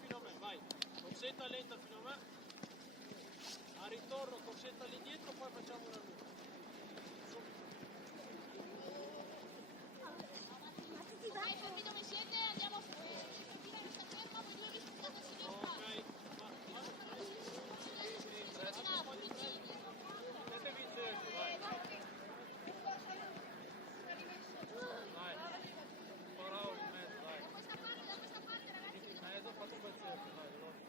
fino a me, vai. Corsetta lenta fino a me. A ritorno corsetta all'indietro, poi facciamo una lunga. Ok, fermi dove siete, andiamo su. Il cabina resta fermo, voi due vi spostate a sinistra. Ok, siete vincenti, vai. Dai. Bravo in mezzo, dai. Da questa parte ragazzi. In mezzo fate un bel cerchio, dai, veloce.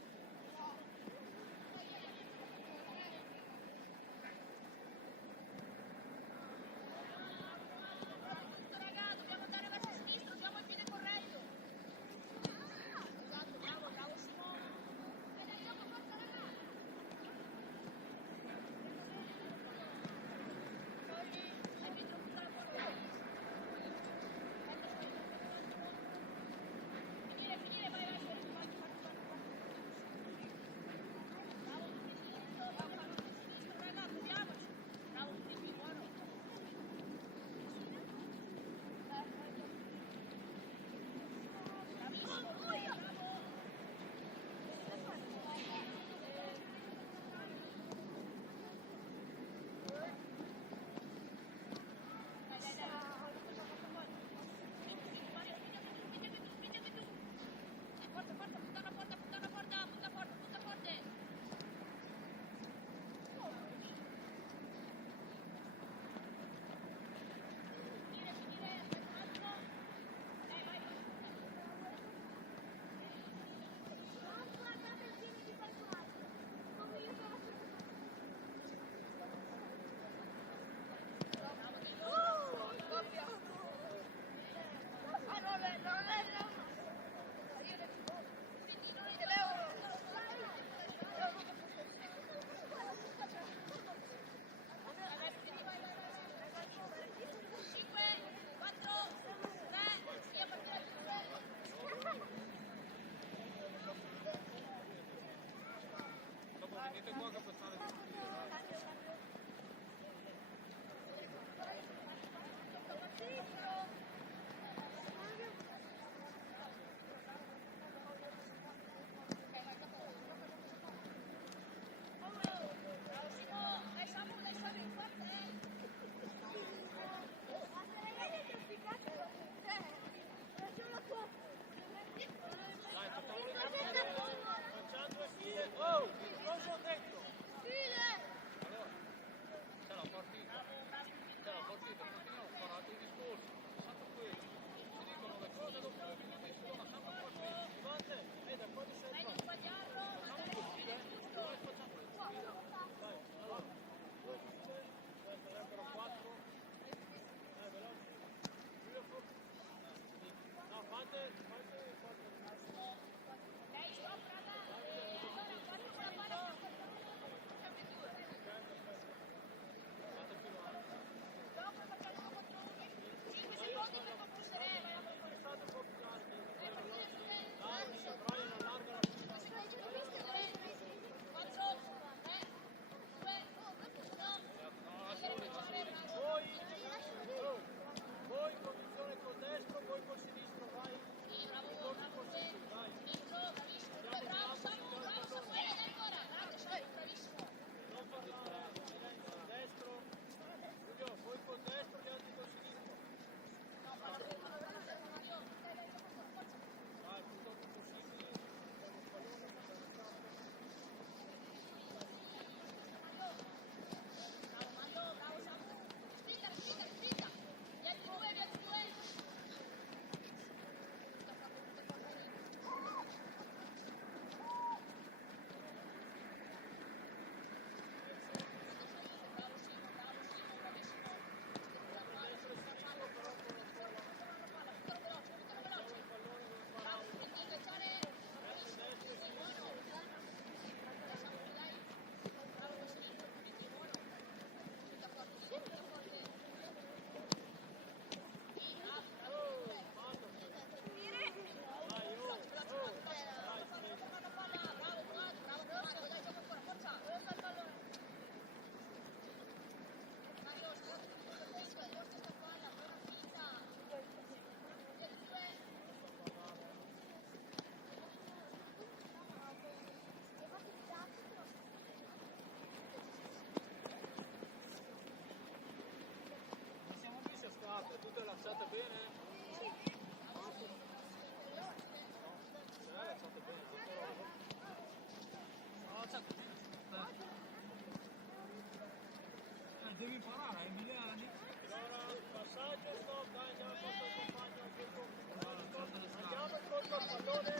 pallone.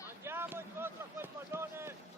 Andiamo incontro a quel pallone.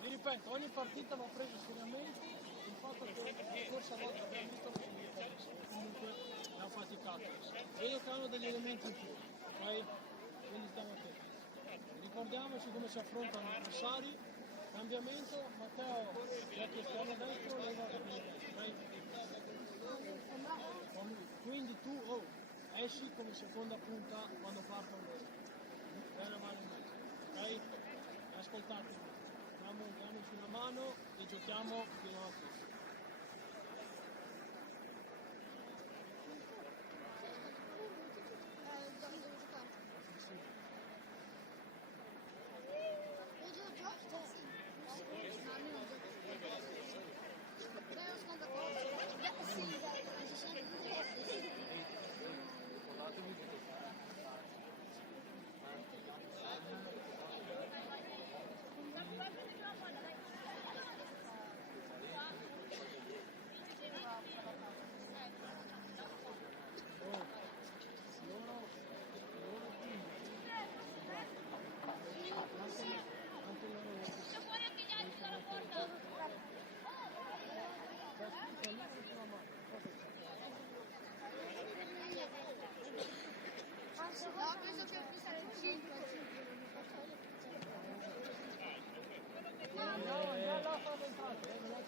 Vi ripeto, ogni partita va presa seriamente, il fatto che la scorsa volta abbiamo visto comunque abbiamo faticato. Vedo che hanno degli elementi in più, ok? Quindi stiamo attenti. Ricordiamoci come si affrontano gli avversari, cambiamento, Matteo, già che stiamo dentro, lei va da bene, ok? Quindi tu esci come seconda punta quando partono loro. Dai la mano in mezzo, ok? E ascoltatemi, diamoci una mano e giochiamo fino alla fine. No, penso che sia il 5.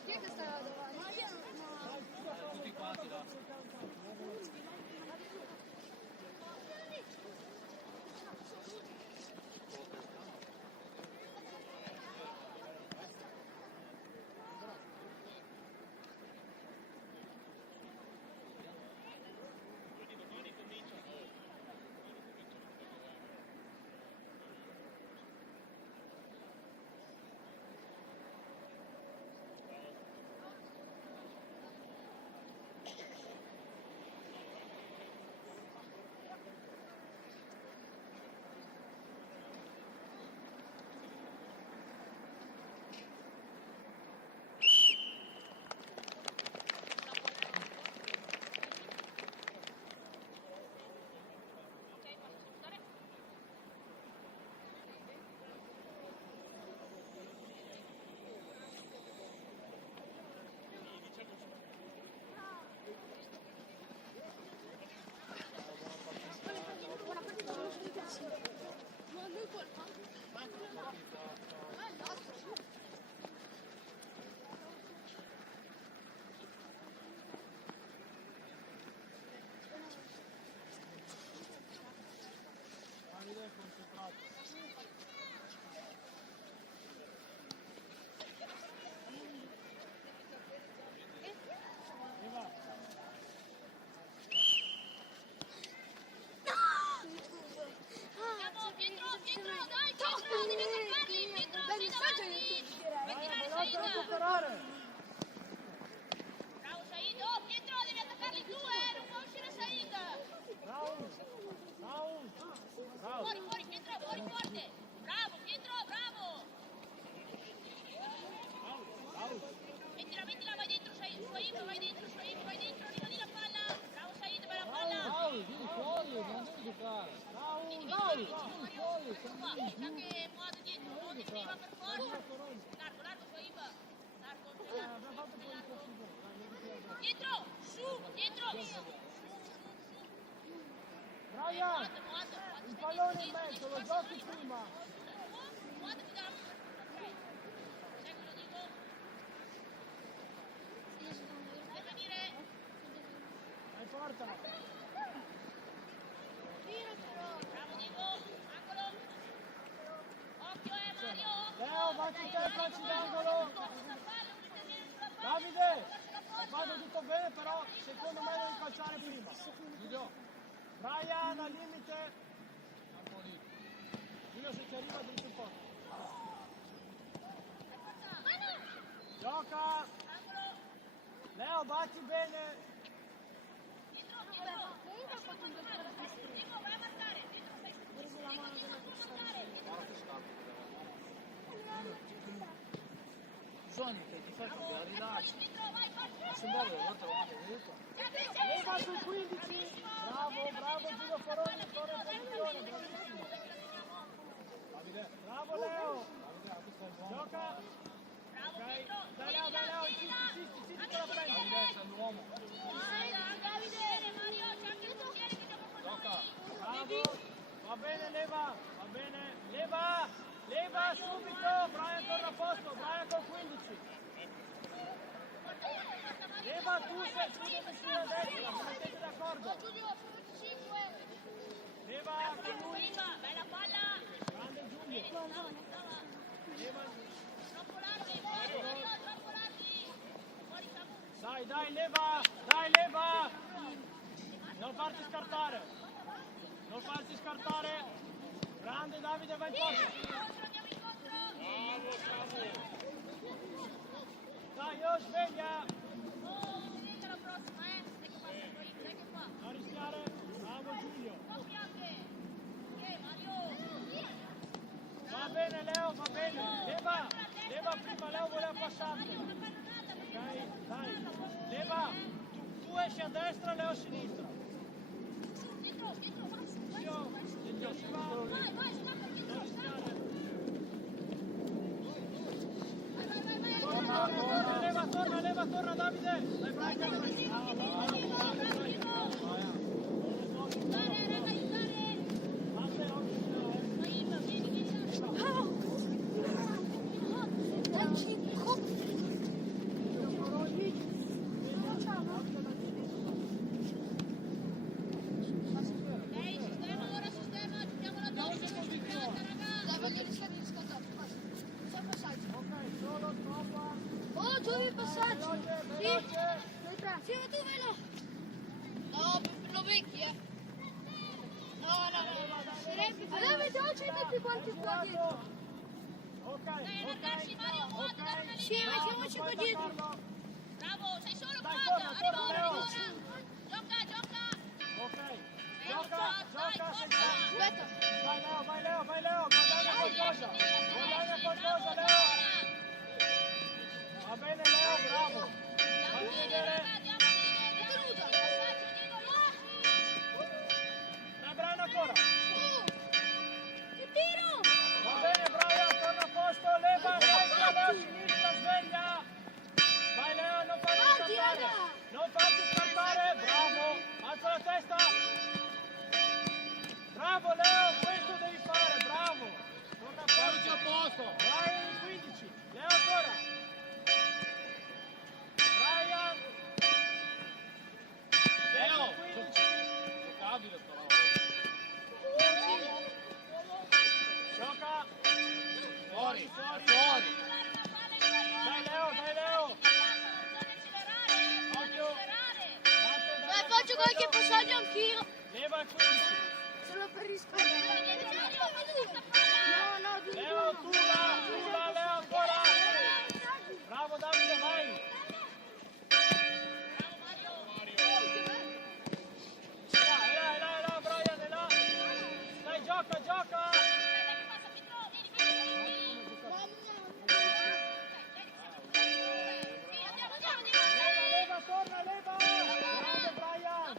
Chi è che sta davanti? Ma io no. Tutti quanti là. Davide è concentrato. Pietro, dai, Pietro, devi attaccarli, Pietro, sei davanti. Metti la Said. Bravo Said, oh Pietro, devi attaccarli tu, non può uscire Said. Fuori, Pietro, fuori forte. Bravo, Pietro, bravo. Mettila, vai dentro, Said, vai dentro, arriva lì la palla. Bravo Said, bella palla. Vieni fuori, non devi giocare. Anche Moado dietro, non ti prima per forza. Largo, Said. Largo. Dietro, su, dietro. Brian, il pallone in mezzo, lo giochi prima. Moado ti dà la sai cosa dico? Deve venire. Dai, portala. Bravo Diego, angolo. Occhio Mario, occhio. Leo, batti te, calci d'angolo. Davide, vado tutto bene, però secondo me devi calciare prima. Brian, al limite. Giulio, se ti arriva, dritto un po'. Gioca. Leo, batti bene. Dietro. Diego, vai a marcare. Dietro, Diego, tu a marcare. Bisogna che ti faccia un rilascio. Dietro, vai, Si muove, l'altra volta vedete? Leva sul 15. Bravo, Giulio Faroni, corre in posizione, bravissimo. Bravo Leo. Gioca. Ok. Dai Leo, insisti, te la prendi. Davide, sei l'uomo. Gioca. Bravo. Va bene, leva. Va bene. Leva subito. Brian torna a posto. Brian con 15. Leva, tu devi sulla destra. Vi mettete d'accordo. Leva con lui. Bella palla! Grande Giulio. Leva. Dai, leva! Non farti scartare! Grande Davide, vai in posto! Dai, sveglia! Non rischiare! Bravo Giulio! Va bene Leo, va bene! Leva prima, Leo voleva passarti! Ok, dai! Leva! Tu esci a destra, Leo a sinistra! Io si va! Non rischiare! Torna Davide! Dai Brian! Oh, tu i passaggi! Sì, ma tu velo! No, lo becchi, No. Allora vediamoci tutti quanti qua dietro. Ok. Sì, mettiamoci qua dietro. Bravo, sei solo Dai, quattro, torna, arriva Leo. ora. Gioca. Ok. Gioca senza... Aspetta. Vai Leo, guadagna qualcosa, Leo. Va bene Leo, bravo. Fammi vedere. Dai Brian ancora. Che tiro! Va bene Brian, torna a posto, leva, destra, Leo, sinistra, sveglia. Vai Leo, non farti scattare, bravo. Alza la testa. Bravo Leo, questo devi fare, bravo. Torna a posto. Vai in 15. Leo ancora. Brian. Leo, 15. Giocabile sto lavoro. Gioca. Fuori. Dai Leo. Occhio. Dai, faccio qualche passaggio anch'io. Leva il 15. Solo per riscaldare. No, Leo, tu là, Leo ancora. Bravo Davide, vai. Là, Brian, è là. Dai, gioca. Leva, torna, leva. Grande Brian.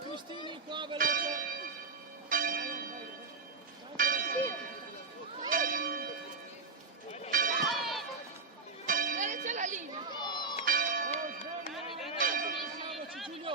Cristini qua veloce. C'è la linea. Giulio.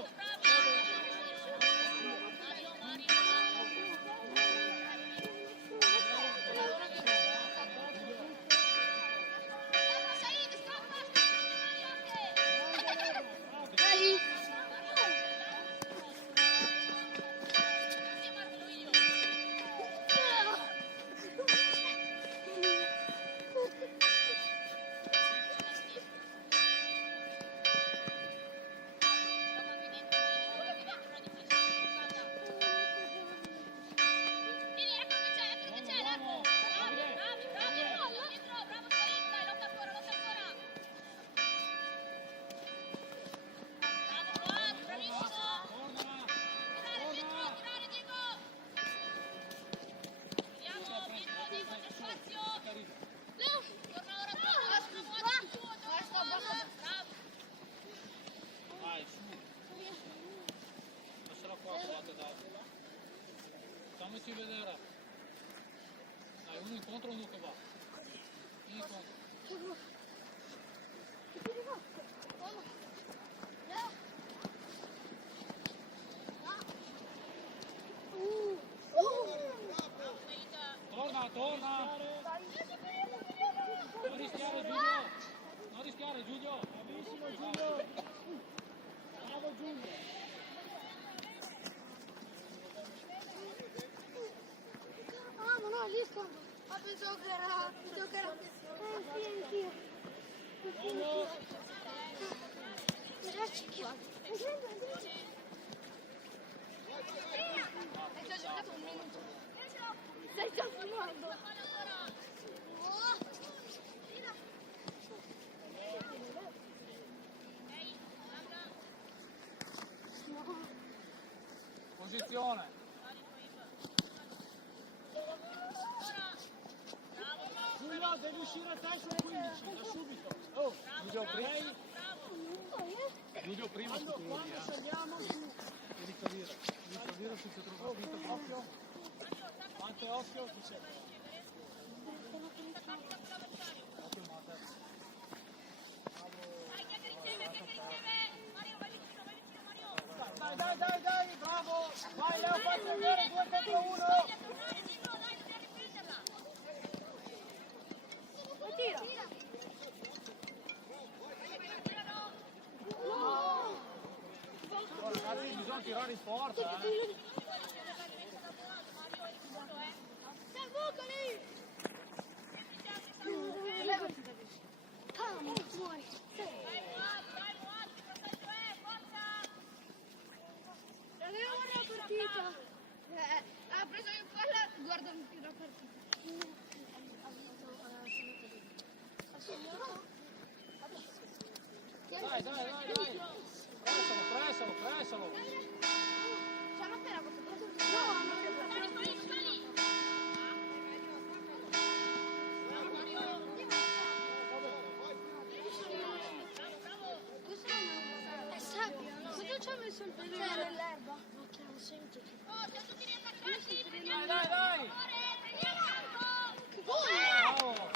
Contro Luca va. Vieni contro. Torna, torna. Non rischiare Giulio. Non rischiare Giulio. Bravissimo Giulio. Bravo Giulio. Ah, ma no, lì sto. Ah, pensavo che era. Sì, anch'io. Era cicchiato. Hai già giocato un minuto. Stai già filmando. Posizione. Giulio, devi uscire a te su 15, da subito. Oh, Giulio prima. Giulio prima si quando saliamo su. Devi capire se si trova vita proprio. Anche occhio, chi c'è? Dai, bravo! Vai Leo, fai prendere 2 contro 1! Tira. Oh, ragazzi, bisogna tirare in porta. Ha preso in palla, guarda la partita. Dai. Pressalo. Ci hanno appena fatto no, hanno è sabbia, no? Cosa ci ha messo il pelo? Nell'erba. Ma che non senti che... Oh, siamo tutti riattaccati, prendiamo Dai. prendiamo il campo. Bravo.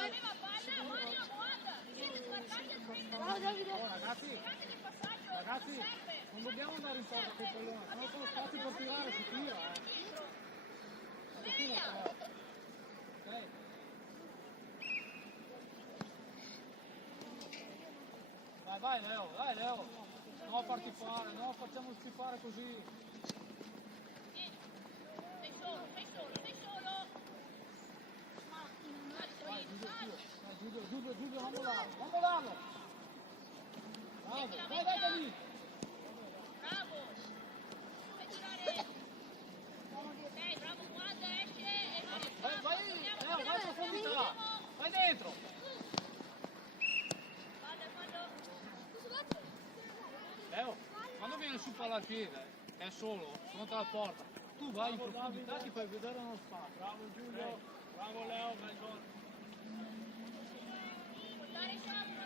Aveva palla, Mario, guarda. Siete sguardati al frente. Bravo Davide. Oh, ragazzi, non dobbiamo andare in porta con il pallone, non sono spazi per tirare, si tira. Ok. Vai Leo. Non farti fare, non facciamoci fare così. Sei solo. Vai Giulio, non volarlo. Bravo, dai lì. Bravo. Fai tirare. Ok, bravo, guarda, esce e Mario. Vai Leo, vai profondità. Vai dentro. Fallo. Leo, quando viene su palla al piede, è solo, fronte alla porta. Tu vai in profondità, ti fai vedere uno spazio. Bravo Giulio, bravo Leo, bel gol. Portare il sapo.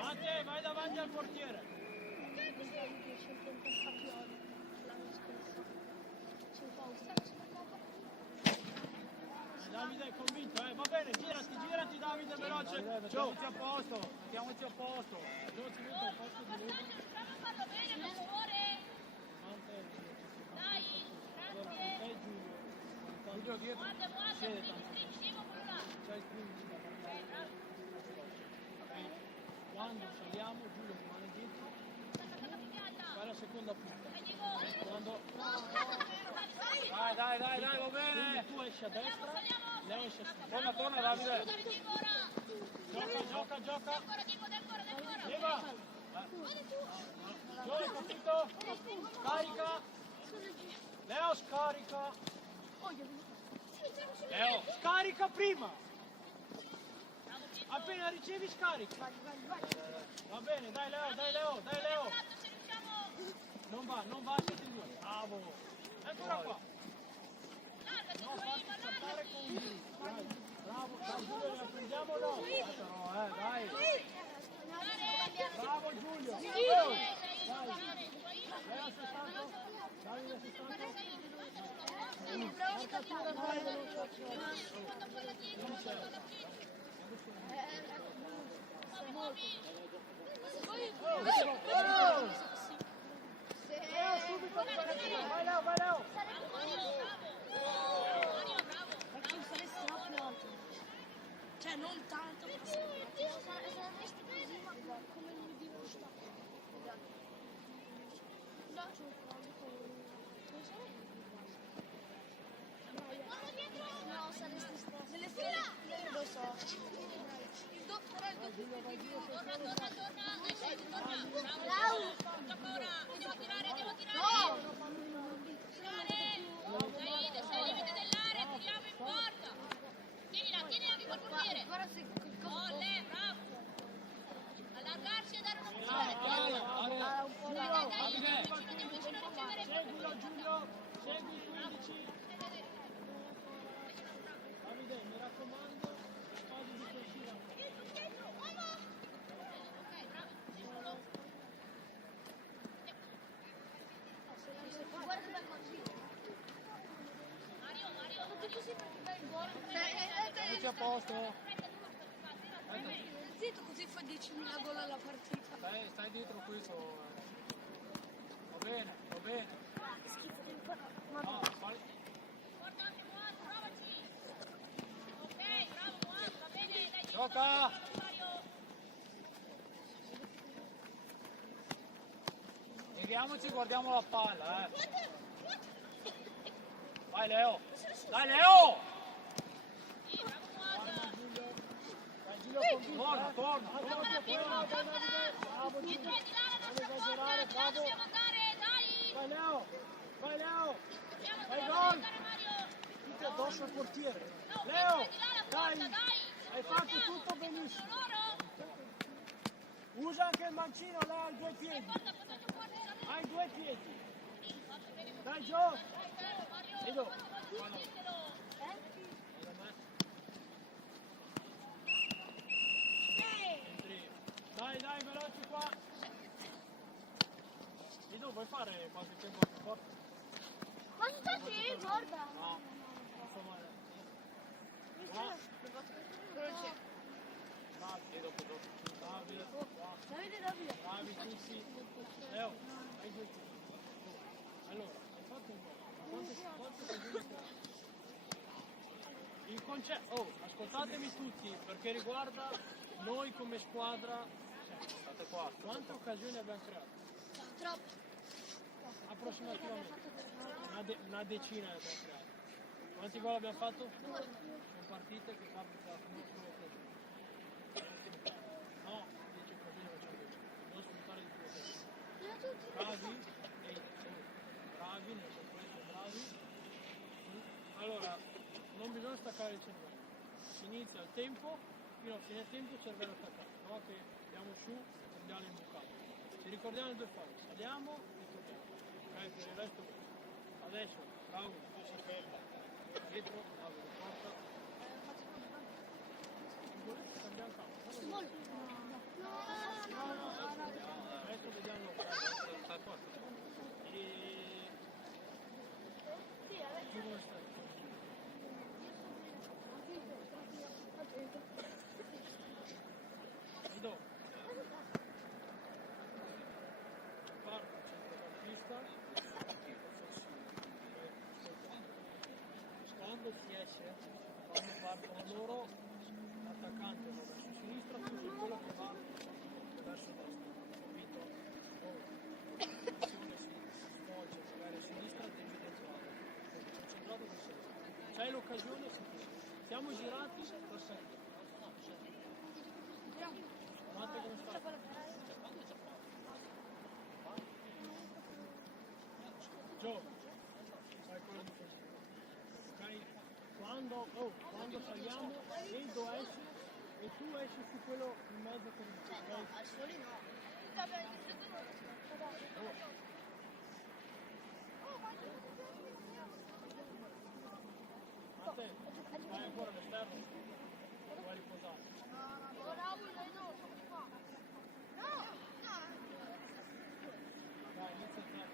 Mate, vai davanti al portiere. Davide è convinto, va bene, girati Davide, veloce. Mettiamoci a posto. Non ci mette al posto di lui. Bravo, farlo bene, per favore. Dai, grazie. Giulio dietro. Guarda, scemo quello là. C'hai Quando saliamo, Giulio rimane dietro, fai la seconda punta. Quando Dai, va bene. tu esci a destra, Leo esce a sinistra. Torna Davide. Gioca. Ancora. Leva. Gio, hai capito? Scarica. Leo scarica. Leo, scarica prima. Appena ricevi scarica. Va bene, dai Leo. Non va, siete in due. Bravo. marcatura ancora non so se Subito vai Leo, vai Leo! perché saresti troppo alto. Cioè non tanto, ma saresti così, ma come mi devo stare. No, c'è un non sarei no, saresti stato. Nelle fila? Io lo so. Il dottore è il dottore di Torna, dai, sei, torna. Bravo. Tocca ora, devo tirare. No! Tirare. Dai, sei al limite dell'area, tiriamo in porta. Tienila anche col portiere. Guarda se Olle, bravo. Allargarsi e dare un'opzione. ha un po' da... Dai, andiamo vicino a ricevere. Seguilo Giulio, segui i 15. Davide, mi raccomando, fasi difensiva. Guarda da così. Mario. Tutto sì perché dai il gol. Eccoci a posto. Zitto così fa 10.000 gol alla partita. Stai dietro questo. Va bene. Schifo che fa. No, fai. Porta anche Moaz, provaci. Ok, bravo Moaz, va bene. Dai, Gioca! Mario. Vediamoci, guardiamo la palla, Vai Leo! Dai Leo! Sì, bravo Moaz. Torna! Bravo Dietro Giulio, e di là la non nostra porta, esagerare, di là bravo. dobbiamo andare, dai. Vai Leo, vai Dobbiamo gol. andare Mario. Tutti addosso al portiere. No, Leo, dietro e di là la porta, dai. hai fatto tutto benissimo. Loro. Usa anche il mancino, Leo, hai due piedi. Porta, passaggio forte, Hai due piedi. Dai Gio. Edo. Dai, veloci qua. Edo, vuoi fare qualche tempo al sport? Ma sta sì, guarda. No, insomma. Qua. Bravi, bravi, Davide, Davide. bravi tutti. Leo, hai due piedi. Allora, hai fatto un gol. Quanto il concetto, ascoltatemi tutti, perché riguarda noi come squadra, state qua, quante occasioni abbiamo creato? Troppo. Approssimativamente una decina ne abbiamo creato. Quanti gol abbiamo fatto? Sono partite che capita non solo occasioni. No, 10 occasioni facciamo 10. Non sfruttare di più occasioni. Bravi, nel senso bravi. Allora, non bisogna staccare il cervello. Si inizia il tempo, fino a fine tempo il cervello attaccato, no? Che andiamo su e prendiamo l'imbucato. Ci ricordiamo le due fasi, saliamo e torniamo. Ok, per il resto adesso, bravo, dietro, bravo, porta. Cambiamo campo. No. Adesso vediamo. Tu come stai? Edo. Parto centrocampista. Quando si esce, quando partono loro, l'attaccante va verso sinistra, tu sei quello che va verso destra. Capito? L'azione si svolge magari a sinistra, devi entrare. Concentrato per sinistra. C'hai l'occasione, siamo girati, perfetto. Guarda come sta. Gio, sai quello di questo. Ok? Quando saliamo, Edo esce e tu esci su quello in mezzo che dice, ok? Al sole no. A te, vai ancora all'esterno? O vuoi riposare? Dai, inizia a fare,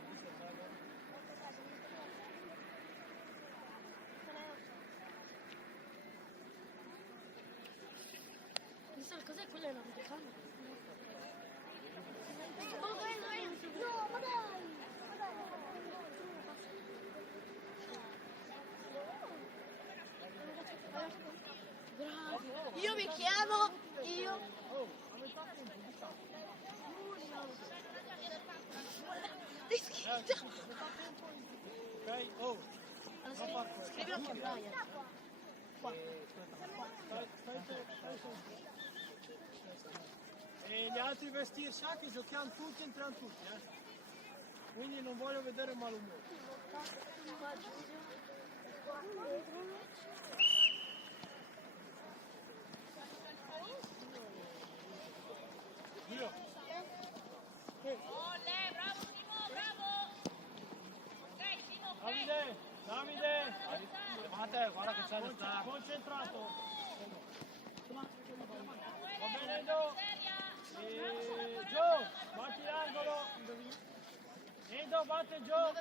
No, ma dai! Bravo! Io mi chiamo, io... Di scritto! Ok? Oh, Scrivi anche Brian. e gli altri vestiti, sa che giochiamo tutti, entriamo tutti, quindi non voglio vedere malumore. Io. Olle, bravo Simo, bravo. Ok, Simo, ok. Davide, Levante, guarda che c'è da stare. concentrato. Va bene, Bene, Edo. seria. Gio, batti l'angolo. Edo, batte Gio.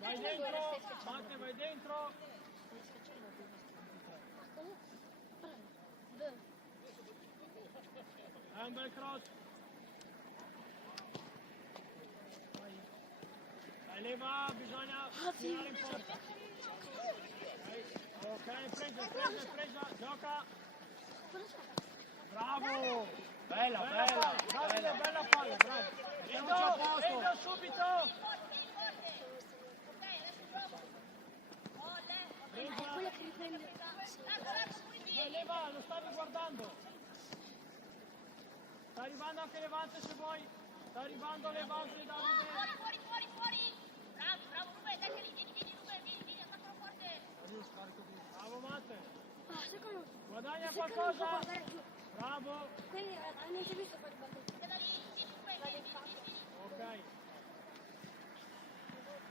Vai dentro, batte, vai dentro. È un bel cross. Dai, leva, bisogna tirare in porta. Ok, presa, gioca. Bravo! Bella, bella, Davide, bella. bella palla, bravo. Mettiamoci a posto. Edo, subito. Ok, adesso gioco. Olle. Presa. Quella che riprende. Dai, leva, lo stavi guardando. Sta arrivando anche Levante se vuoi. Sta arrivando Levante, Davide. Fuori. Bravo, Ruben, dai che lì, vieni, Ruben, vieni, attaccalo forte. Bravo Matte. Ah, secondo Guadagna secondo qualcosa. guardare giù. Bravo. Quelli hanno anche visto fare il balletto. Da lì, vieni, Ruben, vieni. Ok.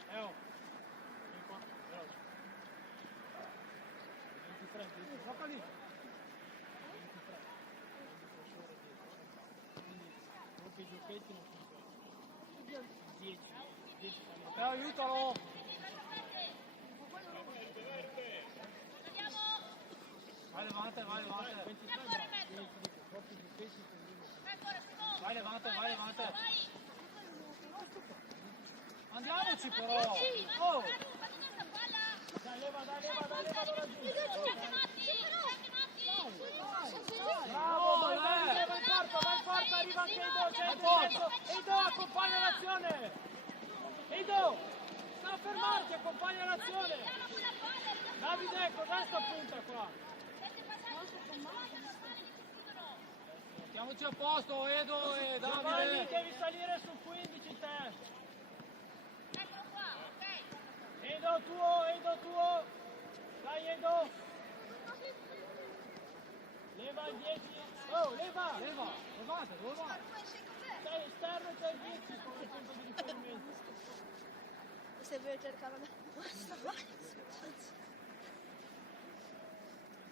Vieni qua, veloce. 23, gioca lì. 23. Quindi, molti giochetti non funzionano. 10 fanno. Aiutalo. Vai Levante, vai Levante. 23 no. Troppi giochetti Vai Levante. Andiamoci però. Oh. Dai, leva, lo raggiungi. Bravo, vai in porta, arriva anche Edo, c'è Edo, accompagna l'azione. Edo, sta a fermarti, accompagna l'azione. Davide, cos'è sta punta qua? Mettiamoci a posto, Edo e Giovanni, Davide. devi salire su 15 te. Eccolo qua, ok. Edo tuo. Dai Edo. Leva il 10. Oh, leva. Levante, dove vai? Sei esterno e c'è il 10 come punto di riferimento. Se vuoi cercare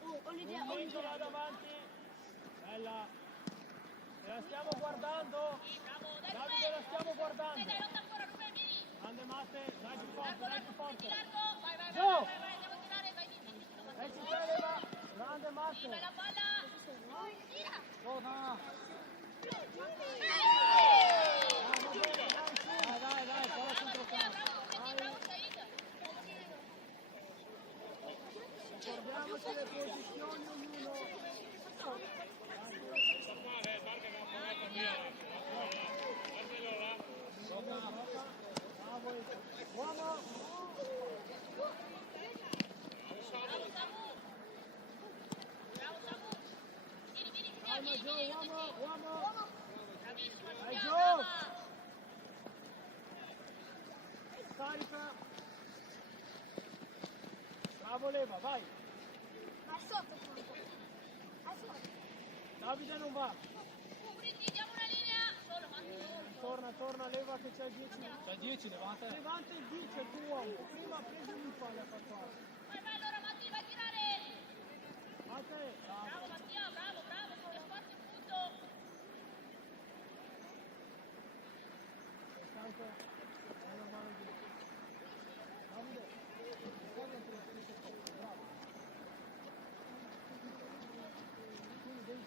ho un'idea, Movimento là davanti. Bella. E la stiamo guardando. Bravo, dai, Davide, la stiamo guardando. Dai, lotta ancora, Ruben, vieni. Grande Matte, dai più forte, dai più forte. Largo, vai, Gio! andiamo a tirare, vai, vieni. Ecco te, leva. Grande Matte. Bella palla. Tira. Torna. Dai, falla controcampo. Bravo, Said. Ricordiamoci le posizioni ognuno. Bravo, uomo. Calma Gio, uomo. Dai Gio. Carica. Bravo Leva, vai. Davide non va. Diamo una linea. Solo, Torna, Leva che c'è 10. C'è 10, Levante. Levante il 10 è il tuo uomo. Prima ha preso un palla a fatto altro. Vai, allora Matti, vai a tirare. A te. Bravo Mattia, bravo, siete forti in punto. Tanto è normale di Davide, ricordati la stessa cosa, bravo. Quindi devi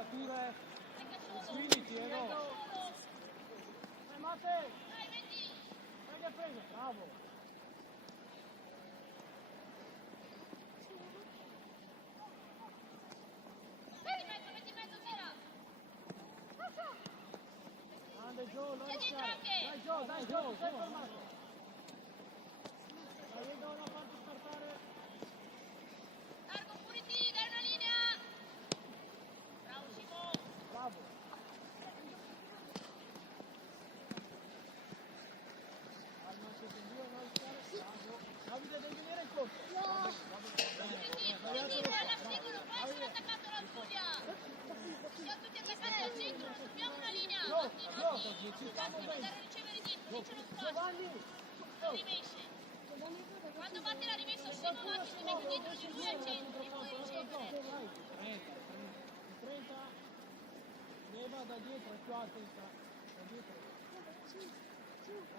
marcature 15 e no. Matteo! Dai, metti! Prendi a prendere, bravo! Metti in mezzo, tira! Grande Gio, non C'è dietro rischiare! anche! Dai Gio, sei fermato! Dai, io devo farti scartare! Largo Puriti, dai una linea! Bravo Simo! Bravo! Calma, siete in due, non rischiare! Bravo! Davide, devi venire in corso! Puriti, vai all'articolo, poi sono attaccato alla Giulia! Siamo tutti attaccati al centro, non subiamo una linea! Matti, devi andare a ricevere dietro, lì c'è lo spazio! Giovanni! Non rimesce! Quando Matti l'ha rimesso Simo, Matti si mette dietro di lui al centro, e poi ricevere! 30 leva da dietro, è più alto di qua, da dietro.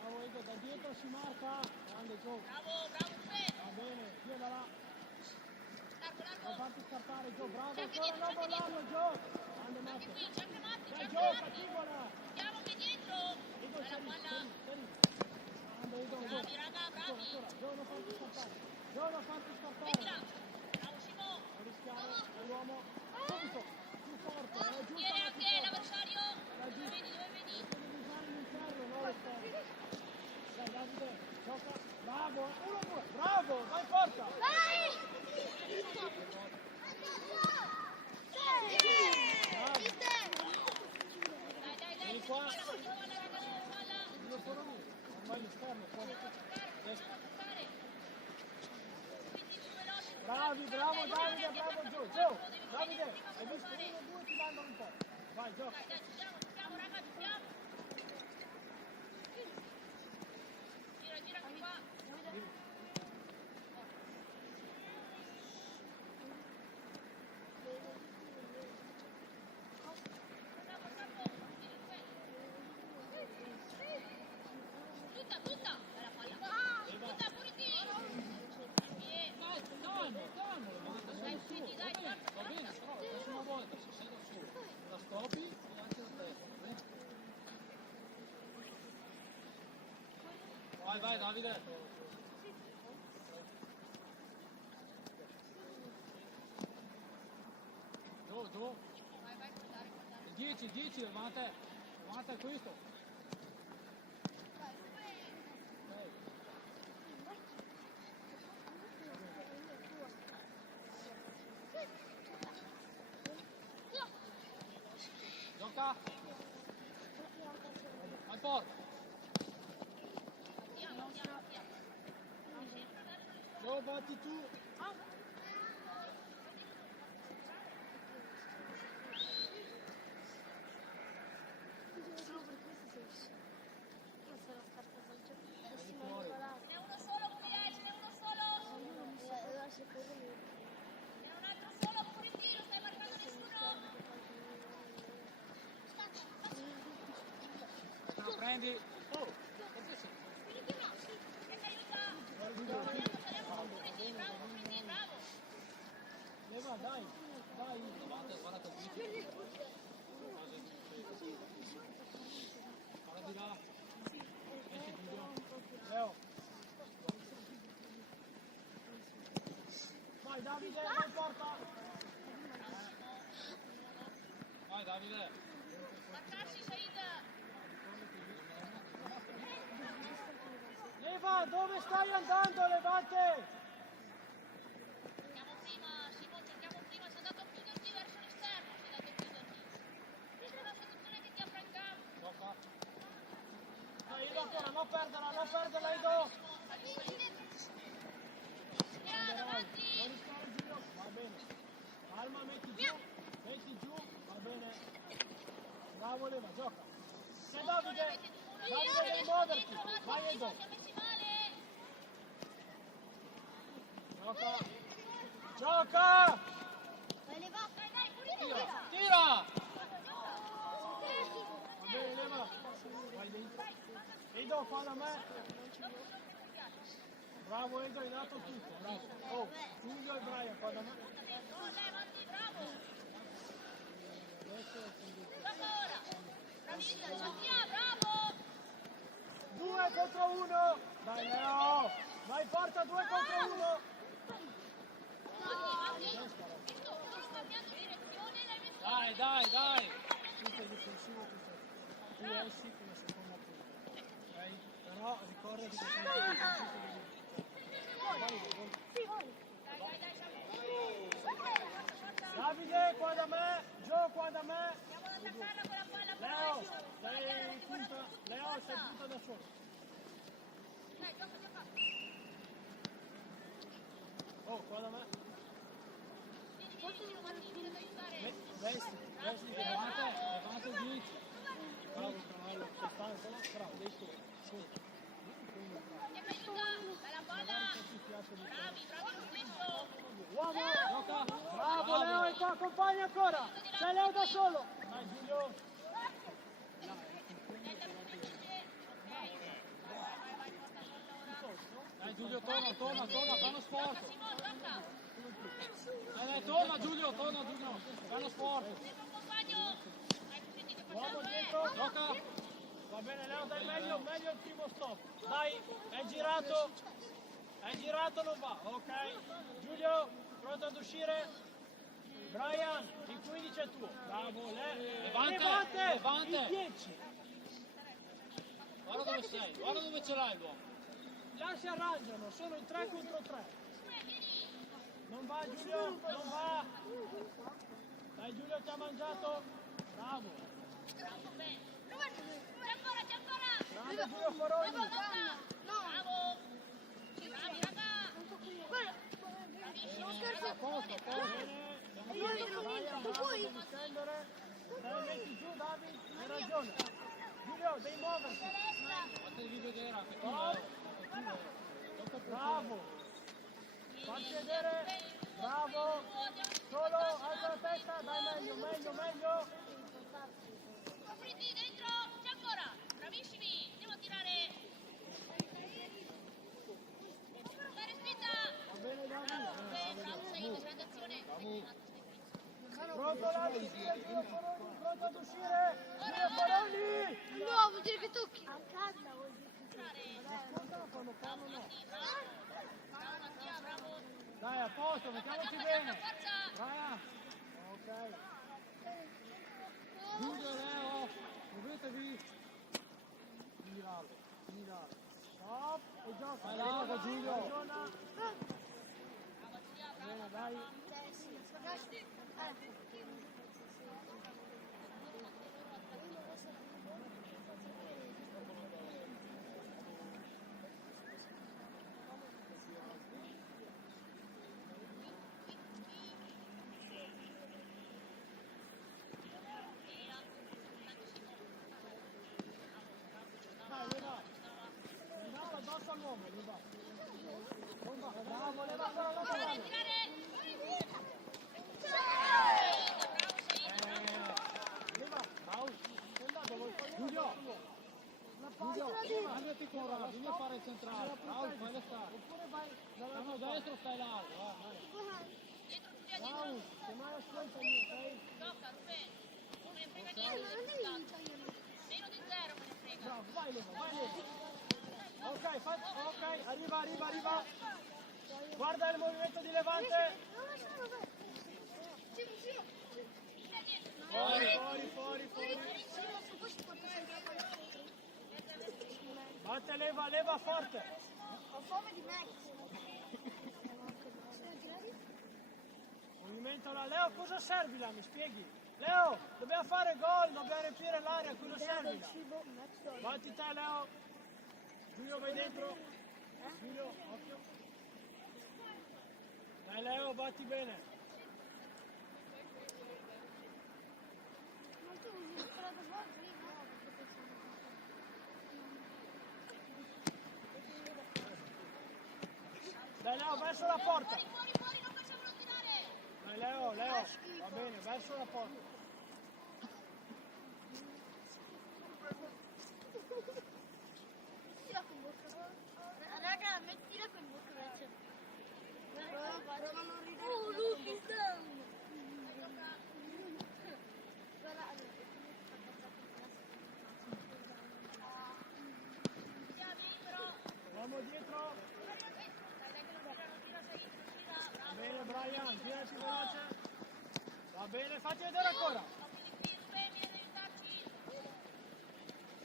Bravo Edo, da dietro si marca, grande Gio, Bravo, bravo Fè! va bene, via da là, Largo, non largo! farti scappare Gio, bravo, C'è anche ancora dietro, non c'è anche mollarlo Gio, grande Anche Matteo, qui, c'è anche Matti, c'è dai anche Gio, Matti! cattivola, Andiamo qui dietro! Edo Bella palla! seri, grande Edo, ancora, Bravi raga, bravi! Gio non farti scappare, Gio non farti scappare, Mettila! Bravo Simo! non rischiare, è l'uomo, subito, più forte, giù, Viene anche l'avversario! Dove vedi, dove vedi? devi usare l'interno, non l'esterno. Dai Davide, gioca, bravo, 1-2, bravo, vai forza! Dai, dai, dai! Vieni qua. Palla, raga, palla! Io sono lì, non vai all'esterno, poi. Possiamo toccare! Quindi più veloce! Bravi, bravo Davide, bravo Gio, Davide, hai visto 1 e 2 ti mandano un po'. Vai, gioca. Dai, dai, giochiamo, raga, giochiamo! Gira, gira anche qua! Tutta, tutta! Bella palla! Tutta, Puriti! Dai, Puriti, dai, forza, Va bene, forza! però la prossima volta se sei da solo, la stoppi e anche da te. Va bene? Vai, vai Davide. Giù. Vai, vai, guardare, guardare! Il 10 davanti a te. Davanti a questo. Gioca. Vai forte. Andiamo. Gio, batti tu. Ce n'è uno solo, Puriti, ce n'è uno solo! C'è un altro solo, Puriti, non stai marcando nessuno! Se lo prendi. Oh. Che ti aiuta? Saliamo con Puriti, bravo Puriti, bravo! Leva, dai. Davanti, guarda qui. Guarda di là. Metti Giulio. Leo. Vai Davide, vai porta. Vai Davide. Attaccarsi, Said! Leva, dove stai andando, Levante? Cerchiamo prima, Simo, cerchiamo prima, sei andato a chiuderti verso l'esterno, sei andato a chiuderti. Questa è una situazione che ti apre in campo. Gioca. Dai, Edo ancora, non perderla, Edo. Andiamo davanti! Non rischiare il giro, va bene. Calma, metti giù, va bene. Bravo Leva, gioca. C'è Davide, devi muoverti. Vai Edo, Siamo messi male! gioca. Dai, Puriti! Tira. Va bene Leva, vai dentro. Edo, fa da me. Bravo Edo, hai dato tutto, bravo. Oh, Giulio e Brian, fa da me. Dai, Matti, bravo! Gioca ora. Bravissima, Sofia, bravo. 2 contro 1. Dai Leo. Vai porta 2 contro 1. Matti, visto, solo cambiando direzione l'hai messo. Dai. Tutto difensivo, tutto. Tu esci con la seconda punta. Ok? Però ricordati che sei difensivo di Davide qua da me, Gio qua da me. Andiamo ad attaccarla con la palla, Leo, però sei punta, Leo sei punta da solo. Dai, gioca. Oh, qua da me. Vieni, Matti, vieni ad aiutare. Vesti, Levante 10. bravo cavallo, sei stanco? Bravo, dei tuoi. Sì. Andiamo a aiutare. Bella palla. Bravi lo stesso. Uomo, gioca. Bravo Leo, e qua accompagna ancora. C'è Leo da solo. Dai Giulio. Dai Giulio, torna, fanno sforzo. Simo, gioca. Dai, torna Giulio, fanno sforzo. Tempo compagno. Hai sentito Uomo facciamo, dietro. Gioca. Va bene Leo, dai meglio il primo stop. Dai, è girato, non va. Ok. Giulio, pronto ad uscire. Brian, il 15 è tuo. Bravo, Levante. Il 10. Guarda dove sei, guarda dove ce l'hai l'uomo. Là si arrangiano, sono in 3 contro 3. Non va Giulio, non va. Dai Giulio, ti ha mangiato. Bravo. Bravo, bene. C'è ancora. Bravo Giulio Foroni. Bravo. Bravi, raga. Devi scendere. Dai, metti giù David, hai ragione. Giulio, devi muoverti. Devi vedere anche tu. Bravo. Fatti vedere. Bravo. Solo, alza la testa, dai meglio. Copriti dentro. C'è ancora. Bravissimi. Andiamo a tirare. Dai, respinta. Va bene David. Bravo, sei grande azione. Pronto David, pronto ad uscire. Giulio Foroni. No, vuol dire che tocchi. A casa vuol dire Quando fanno no. Bravo, Mattia, bravo. Dai, a posto, mettiamoci bene. Forza. Vai. Ok. Giulio, Leo, muovetevi. Girare. Stop e gioca. Vai largo Giulio. Ragiona. Bene, dai. Dai, leva. Andiamo addosso all'uomo, leva. Bravo, leva ancora la palla. Leva, Raul, sei andato, vuoi fare Giulio, Andati con Raul, vieni a fare il centrale. Raul, fai le stare. oppure vai Andiamo dall'altra destro, stai largo. Dietro, tutti a dietro. Raul, se mai ascoltami, ok? Gioca, Ruben. Non me ne frega niente del risultato. Meno di 0 me ne frega. Bravo, vai Leva. Ok, arriva. Guarda il movimento di Levante. Fuori. Batte leva forte. Ho fame di Max. Movimento là. Leo, cosa servi là? Mi spieghi? Leo, dobbiamo fare gol, dobbiamo riempire l'area, cosa servi là? Batti te Leo. Giulio vai dentro. Giulio, occhio. Dai Leo, batti bene. Dai Leo, verso la porta. Fuori, non facciamolo tirare. Dai Leo, va bene, verso la porta. Mettila con bocca. Raga, mettila con bocca. Prova a non ridere. Oh, Lucky Down. dietro. Va bene Brian, tiraci veloce. Va bene, fatti vedere ancora.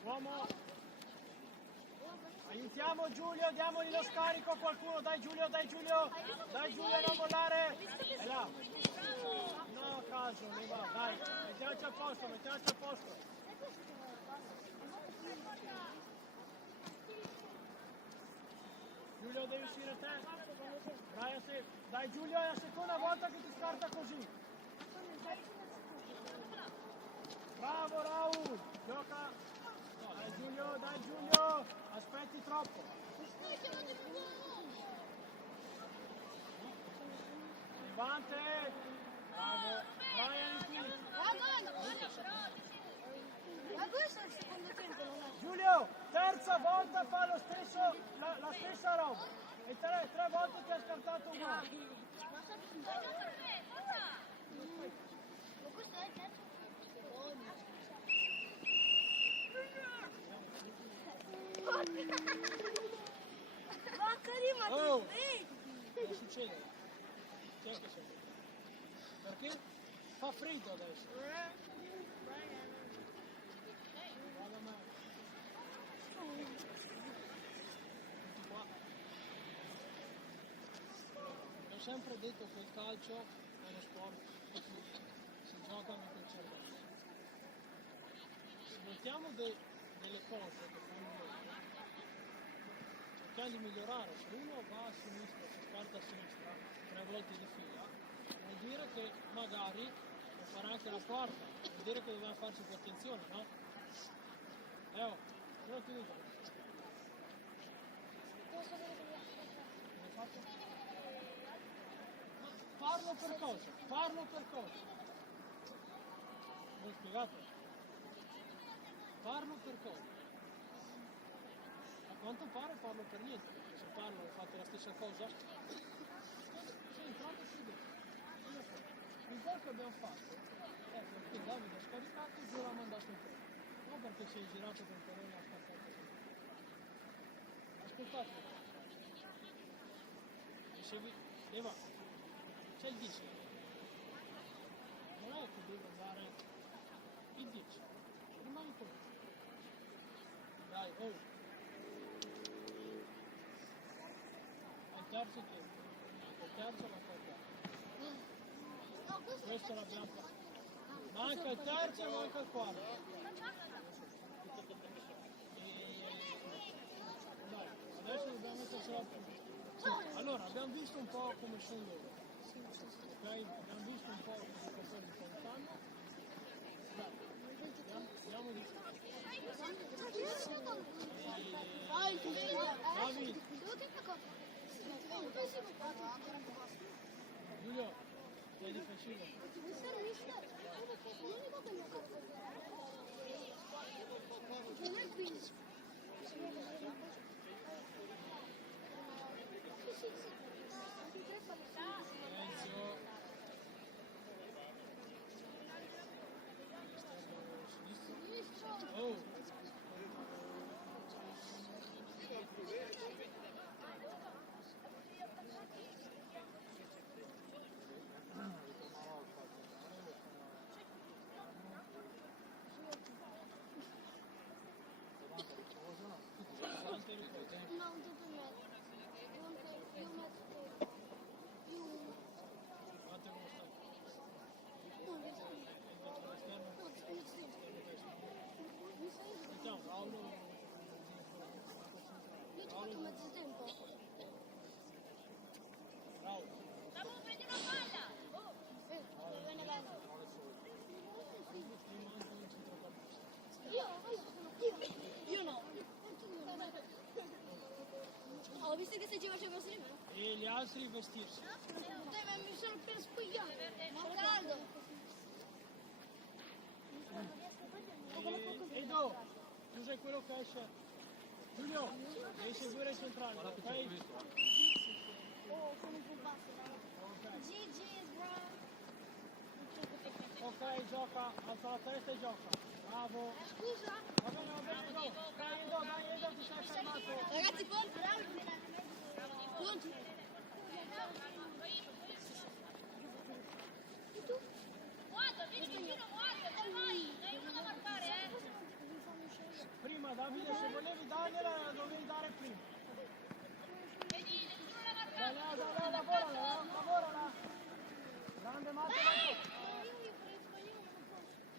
Uomo. Aiutiamo Giulio, diamogli lo scarico a qualcuno. Dai Giulio, dai Giulio. Dai Giulio, non mollare. È là. No, a caso, ne va. Dai, mettiamoci a posto, mettiamoci a posto. Giulio devi uscire te. Brian, sì. Dai Giulio, è la seconda volta che ti scarta così. Bravo Raul. Gioca. Dai Giulio. Aspetti troppo. Levante. Bravo. Brian qui. Ma questo è il secondo tempo, non è? Giulio, terza volta fa lo stesso, la stessa roba. E tre volte ti ha scartato uguale. Ma questo è il terzo. Ma Karima, Oh. ti svegli? Cosa succede? Chi è che c'è? Perché? Fa freddo adesso. Guarda me. Tutti qua. Ho sempre detto che il calcio è uno sport che si gioca anche il cervello. Se mettiamo delle cose che fanno loro, cerchiamo di migliorare. Se uno va a sinistra, si scarta a sinistra 3 volte di fila, vuol dire che magari lo farà anche la quarta, vuol dire che dobbiamo farci più attenzione, no? Non ti dico. L'hai fatto? Ma farlo per cosa? Farlo per cosa? L'ho spiegato? Farlo per cosa? A quanto pare farlo per niente, perché se parlo e fate la stessa cosa. Sì, entrate qui dentro. Il gol che abbiamo fatto è perché Davide ha scaricato e Giuro ha mandato in porta. Non perché si è girato con Corona e ha scaricato sempre. Ascoltate. Dicevi, Eva, c'è il 10. Non è che devo andare il 10. Rimani con me. Dai, oh. Al terzo tempo. Il terzo ma il questo l'abbiamo fatto. Manca il terzo e manca il quarto. Dai, adesso dobbiamo metterci la punta. Allora, abbiamo visto un po' come sono loro. Ok? Abbiamo visto un po' come sono di lontano. Dai, andiamo di più. David, Giulio, sei difensivo. Non è qui. Silenzio. Oh. Non tutto il mezzo. Io metto più. Guardate come sta. Non vedo. L'esterno. Mi stai Sentiamo, Paolo. Io ho fatto mezzo tempo. Paolo. Samu, prendi una palla! Dove ne vado? Mi manca un centrocampista. Io no. Ho visto che se ci faceva così. E gli altri vestirsi. Dai, ma mi sono appena spogliato. Ma caldo. Edo, tu sei quello che esce. Giulio, devi seguire il centrale, ok? Oh, sono un po' basso. GG, bro. Ok, gioca, alza la testa e gioca. Bravo. Scusa. Va bene, Edo. Dai, Edo, ti sei fermato. Ragazzi, poi Davide, Matte, vai.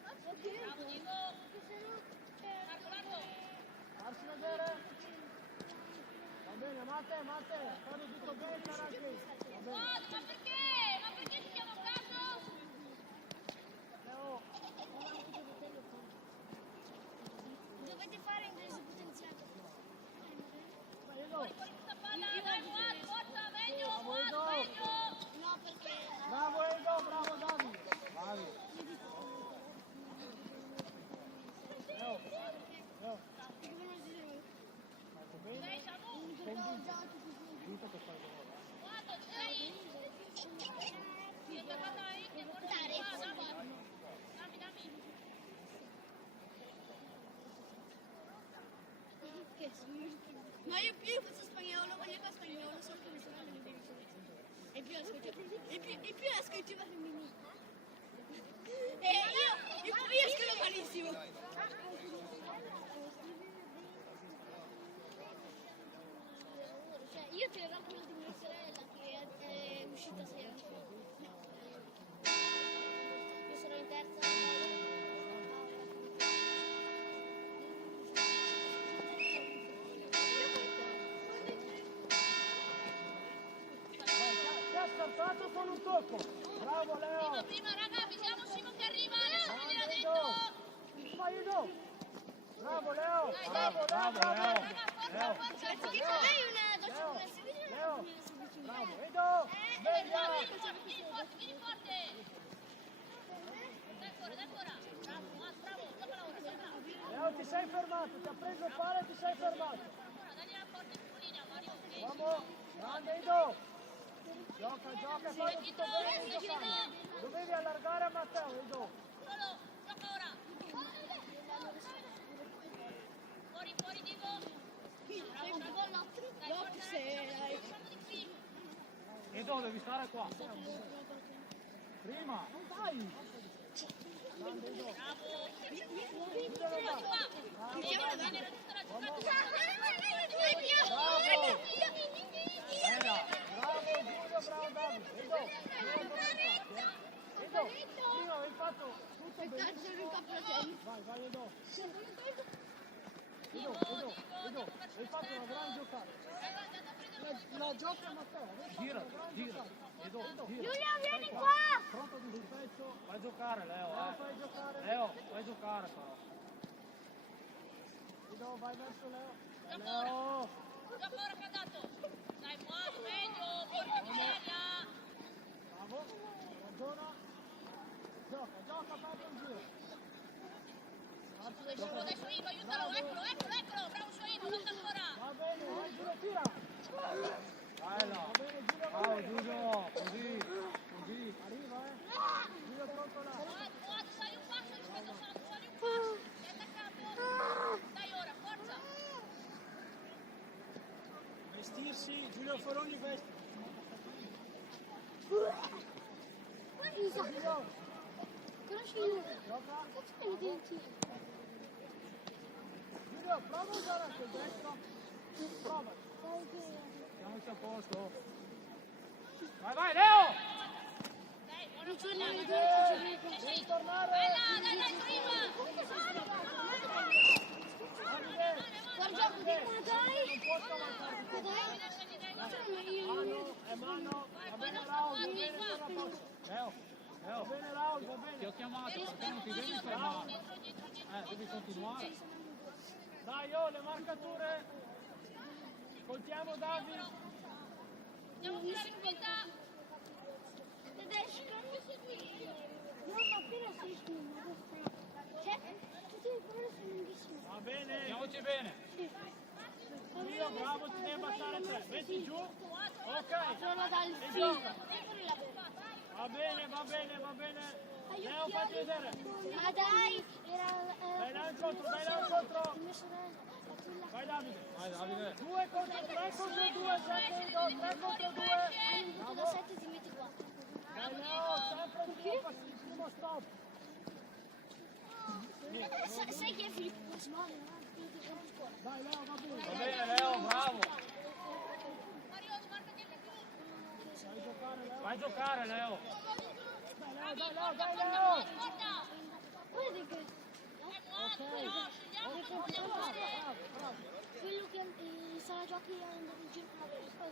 Bravo Diego. Marco, Marco. Farsi vedere. Va bene, Matte, fate tutto bene, ragazzi. Va bene. Ma perché? Ma perché ti chiamo a caso? Leo, Dovete fare inglese potenziato. vai, Edo. Fuori questa palla, dai Fuad, forza, meglio, Bravo, Fuad, Edo. meglio. No, perché... Bravo, Edo, bravo, Davide. Bravi. Leo, Leo. Fatto bene. Dai, Samu. Giusto che fai gol, Guarda, sei. Io ti guarda ahí, che portare. Dammi. Ma io più questo spagnolo, voglio che spagnolo, so come si fanno le persone. E più esco il femminile. E io scrivo malissimo. Cioè, io tirerò quello di mia sorella che è uscita sera. Io sono in terza. Ti ha scartato con un tocco. Bravo, Leo. Prima, raga, avvisiamo Simo che arriva, adesso Vai, vieni là Edo. dentro. Vai, Edo. Bravo, Leo. Bravo, Bravo, Leo. Leo. Raga, forza, Leo. forza. Lei una doccia Leo. come Leo. Bravo, Edo. Sveglia. Vieni forte. Dai ancora. Bravo, giocala ora. Leo, ti sei fermato. Ti ha preso il palo e ti sei fermato. Ora, dagli la forte piccolina, Mario. Bravo. Grande, Edo. Gioca, fai tutto bene. Giocare. Dovevi allargare a Matteo, Edo. Solo, gioca ora. Fuori, Diego. Dai, forza, facciamo di qui. Edo, devi stare qua. Prima. Dai. Grande, Edo. Bravo. Qua. Viene raggiunta la giocata. Era. Bravo, Giulio, bravo, Davide. Edo. Edo, prima avevi fatto tutto benissimo. Vai, Edo. Edo, hai fatto una gran giocata. La gioca Matteo. Gira. Edo, gira. Giulia, vieni Stai qua! Pronto di pezzo. Fai giocare, Leo. Fai giocare. Leo, fai giocare però. Edo, vai verso Leo. Gioca ora. Leo. Gioca ora che ha dato. Dai, Fuad, meglio. Porca miseria. Bravo. Ragiona. Gioca, fai un giro. Bravo, dai Suino, aiutalo, eccolo. Bravo Suino, tocca ancora. Va bene, vai Giulio, tira. Vai là. Va bene, Giulio, va Bravo bene. Giulio, così. Arriva, Giulio è pronto là. Fuad, sali un passo rispetto a Samu, sali un passo. Sei attaccato. Dai ora, forza. Vestirsi, Giulio Foroni vesti. Giulio, Conosci io? gioca. Cosa fai i denti? Giulio, prova a usare anche il destro. Prova. Siamoci a posto. Vai, Leo! Dai, buona Non c'ho palla, neanche dai. Devi tornare. Vai là, dai, prima. Davide, Guarda, ma dai! non può scavalcare. Ma dai! Lasciagli, dai, Mano, è mano. Va bene Raul, va bene sulla posta. Leo, Va bene Raul, va bene. ti ho chiamato perché non ti devi fermare. dietro. Devi continuare. Dai, le marcature. Ascoltiamo Davide. Andiamo sulla rispinta. Tedesco, no, ma appena sei tu, cioè, tutte le parole sono lunghissime. Va bene. Andiamoci bene. Giulio, bravo, ti devi abbassare 3. Metti giù. Ok. Sono dal E figlio. gioca. Va bene. Leo, fatti vedere. Ma dai, era... Dai là incontro. mia sorella, Attila. Vai Davide. Vai Davide. 2 contro 3 contro 2. 7 3 contro 2. Hai vinto da 7 ti metti 4. Dai Leo, sempre il primo stop. Sai chi è Filippo Cosmone? Quello che gioca a scuola. Dai Leo, va Va bene. bene Leo, bravo. Mario, smarcati anche tu. Vai giocare Leo. Vai giocare Leo. bravi, dai, porta, dai, porta, Leo. porta. Vedi che Nuoto, però, scendiamo e vogliamo fare. quello che in sala giochi è andato in giro con la vespa,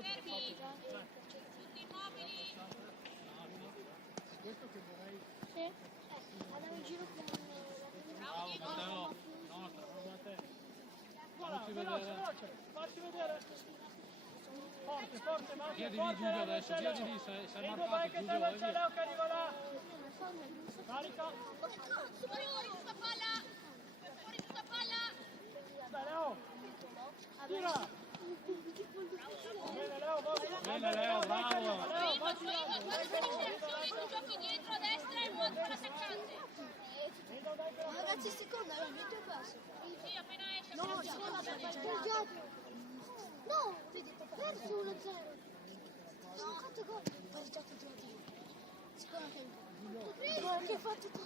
Fermi, tutti immobili. Questo che vorrei... andavo in giro con Bravo, Diego. Fratello, no, Guarda, Facci veloce, vedere. veloce, facci vedere. Forte, forte, Marco, via di lì forte, Giulio Leo, adesso, c'è via di Leo. lì, sei Edo, marcato vai che Giulio, te vai c'è via. Leo che arriva là. Carica. Fuori, fuori tutta palla. Fuori tutta palla. Dai, Leo. Tira. Bene, Leo, Bene, Leo, bravo. Leo, vai Su Ivo, quando finisce l'azione tu giochi dietro a destra e nuoti con l'attaccante. Edo, dai che la ragazzi, seconda, è vinto il passo. Sì, appena esce. No, seconda per pareggiato. No, vedi, perso 1-0. No, fatto gol. Pareggiato 2-0. Secondo tempo. Gol che hai fatto tu,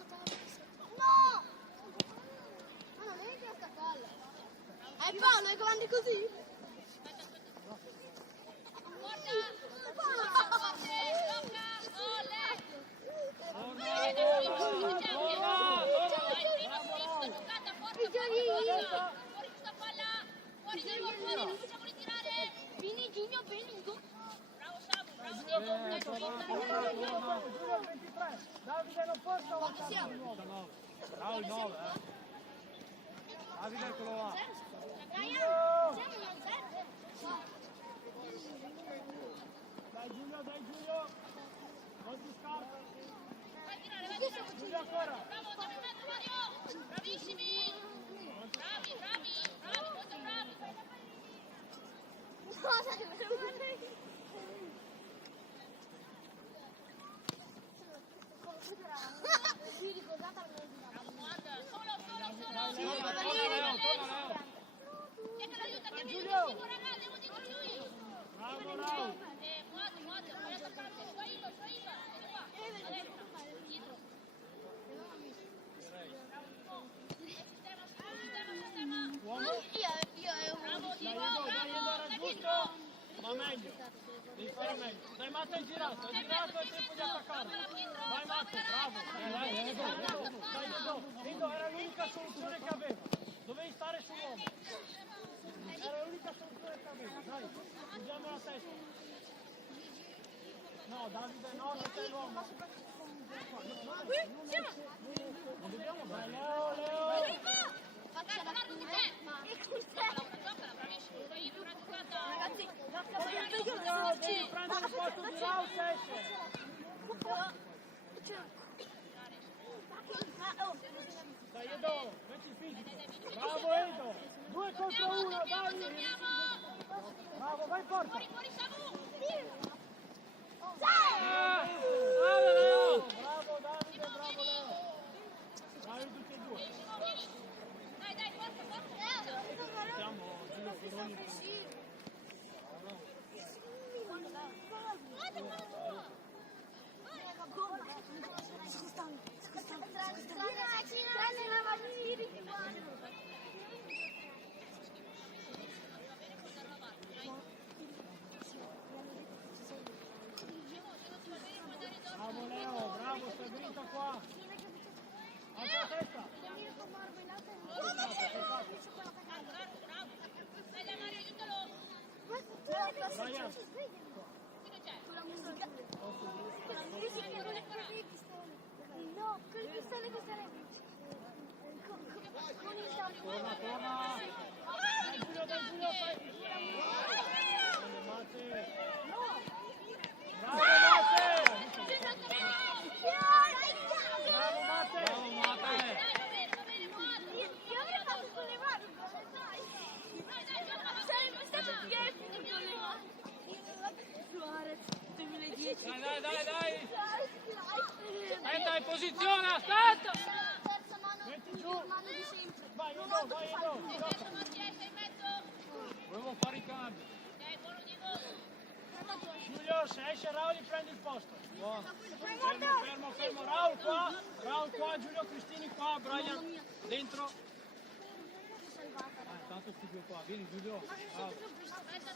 no! Ma non è questa palla. Paolo, è comandi così? Porta. Forte, blocca, volle. Vai, prima sinistra, giocata, forte, fuori questa palla. Fuori, Diego, fuori, non facciamoli tirare. Vini, Giugno, Benito. Bravo Samu, bravo Diego. Dai, Giulio il 23. Davide non può scavalcare di nuovo. Bravo il 9, Davide, eccolo là. Dai Giulio, non ti scarpa. Vai a tirare, vai a tirare. Giulio ancora. Bravo, torna in mezzo Mario. Bravissimi. Bravi, bravi, bravi, molto bravi. Bravo, guarda, solo. Torna Leo. Chi è che l'aiuta? Chi è che Giulio. l'aiuta? Raga, andiamo dietro lui. Bravo, bravo. Muoto, vai attaccante. Vai Ivo, vieni qua. A destra, dietro. Sistema. Bravo, Diego, bravo. Stai dietro. Ma meglio. Devi fare meglio. Dai Matte, è girato, è tempo di attaccare. Vai Matte, bravo. Dai, Edo. Edo, era l'unica soluzione che aveva. Dovevi stare sull'uomo. Era l'unica soluzione che aveva. Dai, usiamo la testa. No, Davide, no, che sei l'uomo. Non dobbiamo dare. Leo. Marco di te. Giocala, bravissimo. Sei una giocata. Ragazzi, Devi prendere il posto di Raul, esce. Dai Edo, metti il fisico. Bravo Edo. 2 contro 1, dai. Torniamo. Bravo, vai in porta. Fuori Samu. Bravo Leo. Bravo Davide, bravo Leo. Bravi tutti e due. Vieni. Dai, forza. Siamo Giulio Furoni. Bravo Leo, bravo, stai dritto qua. Alza la testa. Dai, Mario, aiutalo. Brian. Chi che c'è? No, col pistone che sarebbe. Con il Torna. Dai Giulio, fai. Grande Matte. Bravo Matte. Bravo Matte. Bravo Matte. Dai, va bene, Mario. Io avrei fatto con le mani, dai. Dai, gioca, Sarebbe stato pieno con le mani. Suarez, 2010. Dai. Aspetta, in posizione, aspetta. Terza mano, Metti giù. mano di sempre. Vai Edo, vai Edo. in mezzo, Mattia, sei in mezzo. Volevo fare i cambi. Dai, buono Diego. Giulio, se esce Raul gli prendi il posto. Buono. Fermo. Raul qua, Giulio Cristini qua, Brian dentro. tanto sti due qua. Vieni Giulio. Bravo. Aspetta,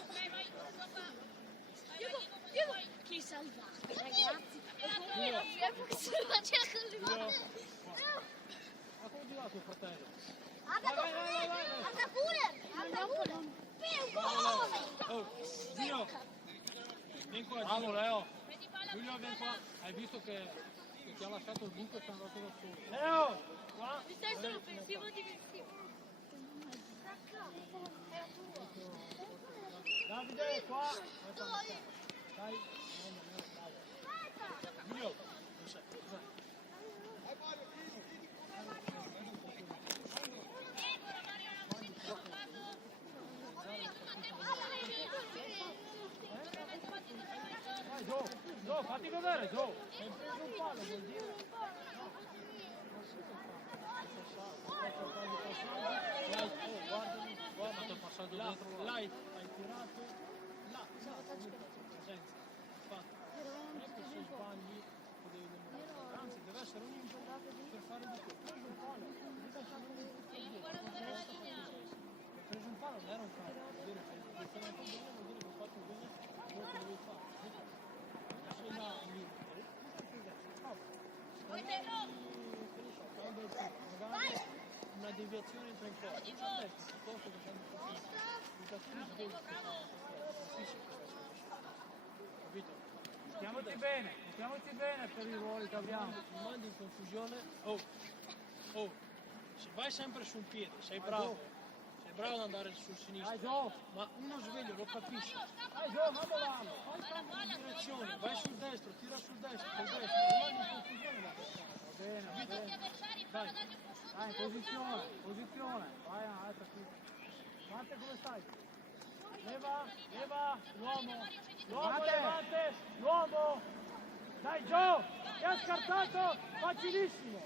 ok, vai, qua. Che salvate, ragazzi. Ma c'è salvate. Ma come ti va tuo fratello? Anda pure. Oh, Gino, vieni qua, Bravo Gino. Leo. Prendi palla, Giulio vieni qua. Hai visto che ti ha lasciato il buco e sta andato da solo. Leo, qua. Il testo offensivo difensivo. Davide, qua. Dai. Gino, cos'è? Dai Gio, fatti vedere Gio. Hai preso un palo, vuol dire? Guarda ti è passato Là, dietro. là hai tirato. Là, presenza. Fatto. Non è che se sbagli ti devi demorare. Anzi, deve essere un input per fare di più. Hai preso un palo. Hai preso un palo, non era un palo. Vuol dire che hai fatto bene, vuol dire che hai fatto bene quello che devi fare. Sei là, lì. Vai Pedro. Magari una deviazione entra in corso. Piuttosto che fanno così. Capito? Mettiamoci bene per i ruoli che abbiamo. Mi mandi in confusione. Oh, se vai sempre sul piede, sei bravo. Sei bravo ad andare sul sinistro. Dai Gio, Ma uno sveglio lo capisce. dai Gio, mandalo. Fai cambio di direzione, vai sul destro, tira sul destro, mi mandi in confusione la persona. Va bene, va Tutti bene. avversari, prova a dargli un po' su. Dai, posizione. Vai, alza qui. Mate, come stai? Leva, Levante, l'uomo. Dai Gio, ti ha scartato, facilissimo.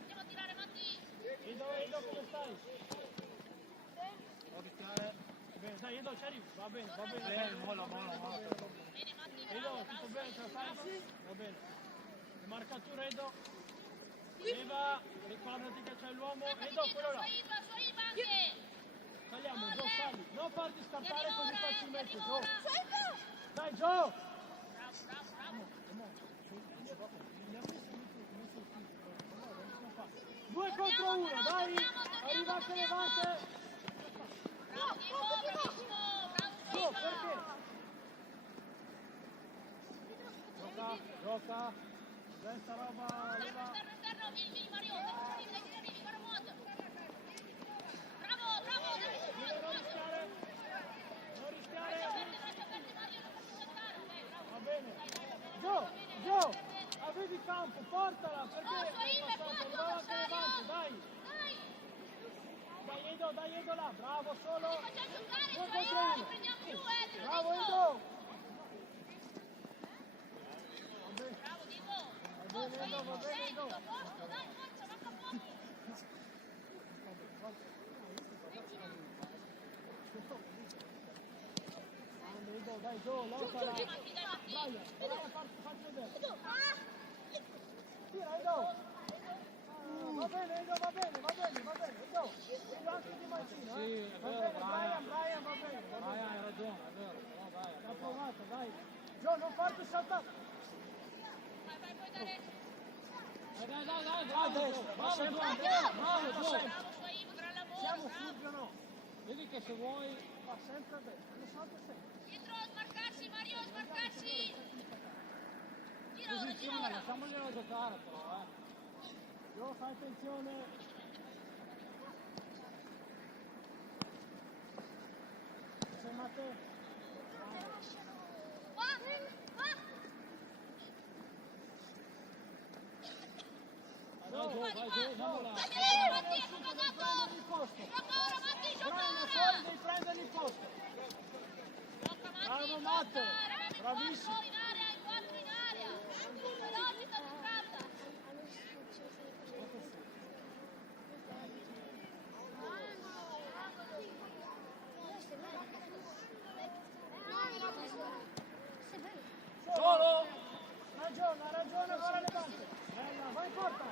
Andiamo a tirare, Matti. Edo, come stai? Non rischiare. Bene, dai, Edo, ci arrivi. Va bene. Molla. Bene, Matti, Edo, bravo, tutto bravo. bene, ce la fai? Va bene. Le marcature, Edo. Leva, ricordati che c'è l'uomo. Edo, quello là. Sua Iva anche. Tagliamo, Gio, sali. Non farti scappare così facilmente, Gio. ora. Dai, Gio. Bravo. 2 contro 1, dai. Arriva anche Levante. Bravo Diego, bravissimo. Bravo Gio, Iva. perché? Gioca. Questa roba, leva. Esterno, vieni Mario. Dai che arrivi, guarda Mod. Bravo, dai. Non rischiare. Braccia aperte Mario, non posso saltare. Ok, bravo. Va bene. Gio, avevi campo, portala, perché No, sua è Iva è passato, fuori, bravo anche avversario. Levante, dai. Dai Edo là, bravo solo. Facciamo giocare, Due sua contro Iva, uno. li prendiamo più, te lo Bravo dico. Edo. Bravo Diego. Va bene Edo, va bene Edo. Posto, dai, forza, manca poco. Edo, dai Gio, lottala. Dai Matti, dai Matti. Brian, facci vedere. Tira Edo. Va bene Edo, va bene. Edo, Edo anche di mancino, Sì, è Va vero, bene, Brian. Brian, va bene. Vai, hai ragione, è vero. No, dai, L'ha provato, dai. Gio, non farti saltare. Vai, puoi dare. Dai, A destra, va sempre a destra. Bravo, Bravo sua Iva, gran lavoro. Siamo Bravo. Fulvio, no. Vedi che se vuoi. Va sempre a destra, lo salta sempre. Dietro, smarcarsi, Mario, smarcarsi. Gira Posizione, ora. lasciamoglielo giocare però, Gio, fai attenzione. Sei Matteo. Vai Gio, andiamo là. Matti, è bucato. Il posto. Gioca ora, Matti, gioca Brian, ora. fuori, devi prendere il posto. Gioca Matti, Bravo, gioca. Matte. Eravamo in Bravissimo. 4 in area, Veloce, sta giocando. Solo. Ha ragione, guarda Levante. Bella, vai in porta.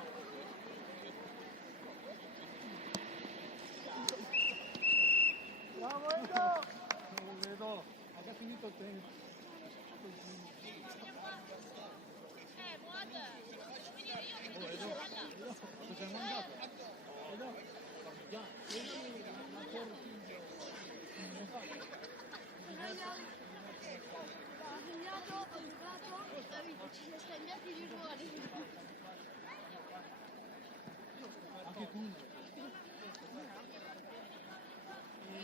Muad, faccio venire io che mi devo là. Cosa hai mangiato? Ci siamo scambiati di ruoli. Anche tu.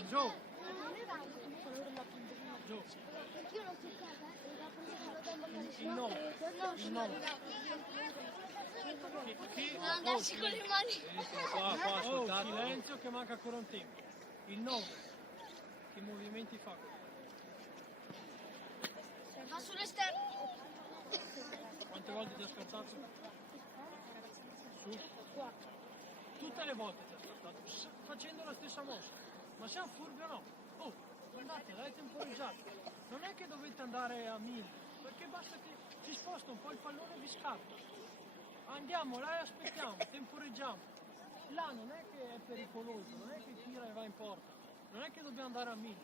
Joe, Perché io l'ho toccata e l'ho presa da magari il 9. Il 9. non andarci con le mani. Qua, Oh, ascoltate. silenzio che manca ancora un tempo. Il 9. Che movimenti fa? Va sull'esterno. Quante volte ti ha scartato? Su. Tutte le volte ti ha scartato. Facendo la stessa mossa. Ma siamo furbi o no? Oh, guardate, l'hai temporeggiato. Non è che dovete andare a 1000, perché basta che si sposta un po' il pallone e vi scarta. Andiamo là e aspettiamo, temporeggiamo. Là non è che è pericoloso, non è che tira e va in porta. Non è che dobbiamo andare a 1000.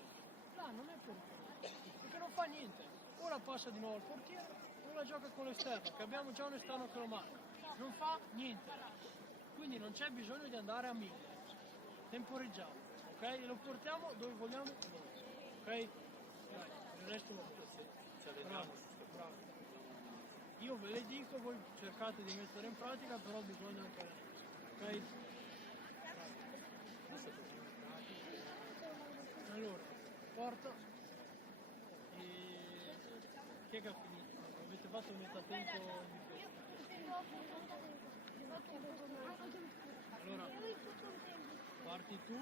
Là non è pericoloso, perché non fa niente. Ora passa di nuovo il portiere, ora gioca con l'esterno, che abbiamo già un esterno che lo marca. Non fa niente. Quindi non c'è bisogno di andare a 1000. Temporeggiamo, ok? E lo portiamo dove vogliamo noi, ok? Dai, il resto lo bravo, bravo. Io ve le dico, voi cercate di mettere in pratica, però bisogna anche ok? Allora, porta e chi è che ha finito? Avete fatto metà tempo in difesa. Allora, parti tu,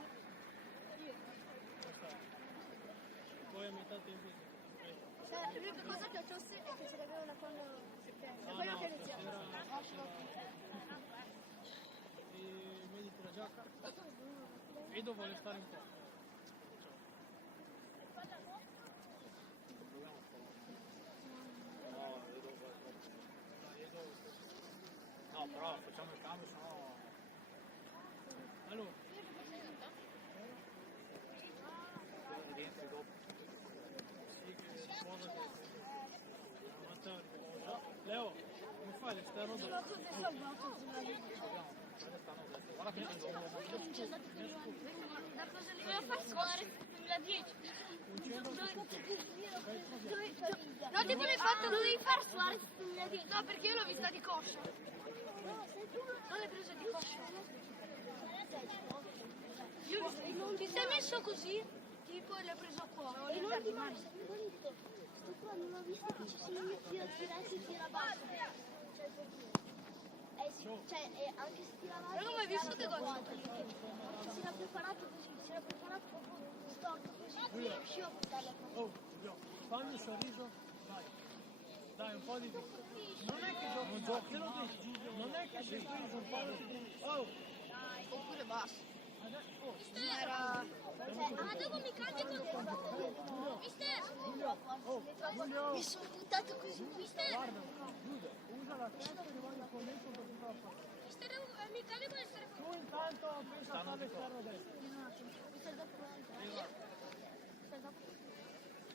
poi a metà tempo in difesa. L'unica cosa che ho tosse è che ce l'avevano quando settembre. No, Quello no, che iniziamo. E mediti la giacca. Edo vuole stare in porta. No, però facciamo il cambio, sennò... Allora, rientri dopo. sì, che sposa che Matteo riposa. Leo, come fai l'esterno dopo? Cosa è salvato sulla linea? Guarda che non Da cosa li volevo far suonare nel 2010? No, tipo l'hai fatto, lo devi far suonare nel 2010. No, perché io l'ho vista di coscia. Non l'hai presa di coscia. Ti sei messo così, tipo e l'hai preso qua. E non ti mani. Sto qua non ho visto che ci sono i tira e tira basso. Cioè, anche se tira avanti. Non ho mai visto che cosa. Si era preparato così, si era preparato proprio storto così. E riuscivo a buttarla qua. Oh, fammi un sorriso, vai. Dai, un po' di più. Non è che giochi, te lo dico. Non è che sei preso un po'. Oh, Oppure basso. adesso, oh, Era... Ah, dopo mi cambia con... Mister! Giulio, Mi sono buttato così. guarda, Giulio, usa la testa che voglio con lei per tutta la parte. Mister, mi cambia con essere... Tu intanto pensa a fare l'esterno destro.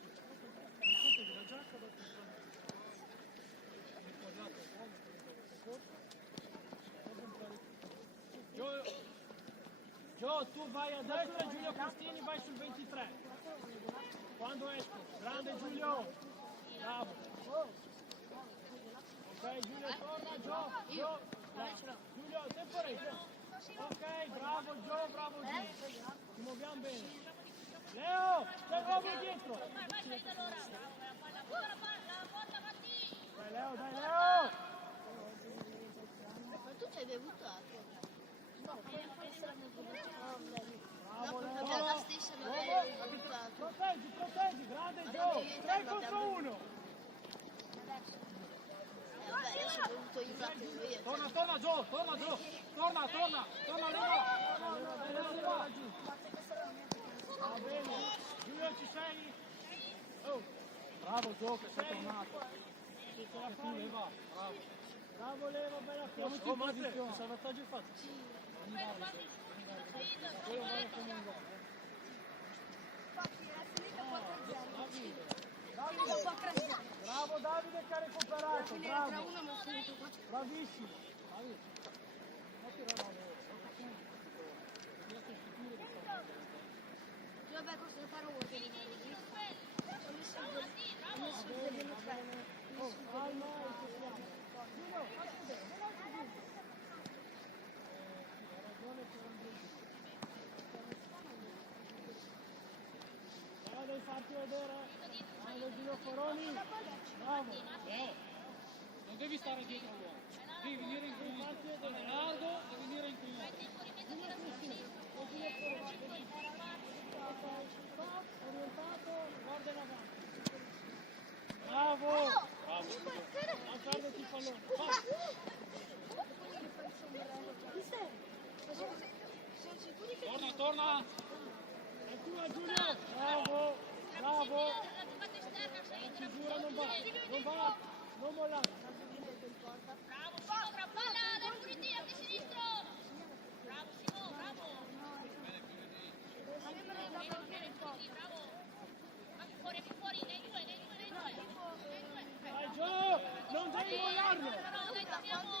Mettetevi la giacca, dopo inquadrate un po', mettete corso. Gio, tu vai a destra, Giulio Castini vai sul 23. Quando esco, grande Giulio, bravo. Ok, Giulio torna, Gio, Giulio, temporeggia. Ok, bravo Giulio. Ci muoviamo bene. Leo, c'è l'uomo dietro. Vai, allora! La porta avanti! Dai Leo. Ma tu ci hai bevuto anche? No, Bravo Leo. perché la stessa non avevi bevuto anche. Proteggi, grande Gio. 3 contro 1. Vabbè, adesso ho bevuto io un attimo io. Torna Gio, torna Leo. Leva giù. Va bene. Giulio, ci sei? Oh, Bravo Gio che sei tornato. se ce la Tu fai. leva, bravo. Bravo Leo, bella chiama. Oh, Matte, che salvataggio hai fatto? Quello vale come un gol. Infatti era finita 4-0. Bravo Davide che ha recuperato, bravo. Bravissimo. Vabbè, cosa fare ora? Devi farti vedere. Giulio Coroni. Bravo. Non devi stare dietro all'uomo, devi venire in crisi, andare largo e venire in crisi. Orientato, guarda in avanti. Bravo. Non perditi il pallone. Torna. E tu a Giulio. Bravo. Chiusura non va. Non mollare. Bravo Simo, bravo, palla del Puriti, anche sinistro. Bravo Simo, bravo. Bravo. Vai più fuori, nei due. Dai Gio, non devi mollarlo. No, dai, torniamo.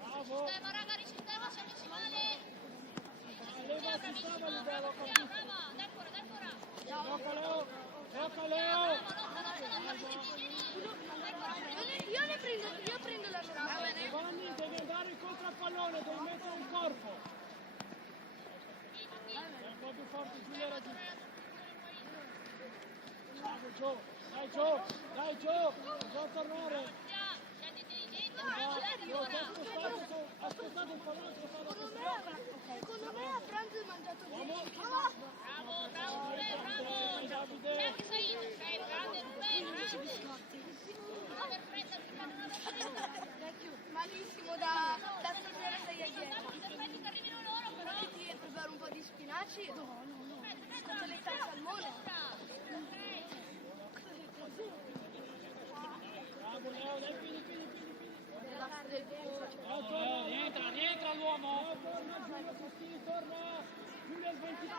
Bravo. Sistema, raga, risistema, se non si male. Leva si stava lì, Bravo, dai ancora. Gioca Leo. Io prendo la mia. Giovanni, devi andare incontro al pallone, devi mettere il corpo. È un po' più forte, Giulio era giù. Bravo Gio, dai Gio, bisogna tornare. Aspettate un pallone, Secondo me a pranzo hai mangiato bene. Bravo. Neanche sei grande, bravo. Malissimo da stasera sei a dieta. Aspetti che arrivino loro, però. Ti preparo un po' di spinaci? No. Faccio le salse al salmone. Bravo Leo, dai, piedi. Rientra l'uomo. Torna Giulio Costini, torna. Giulio il 23,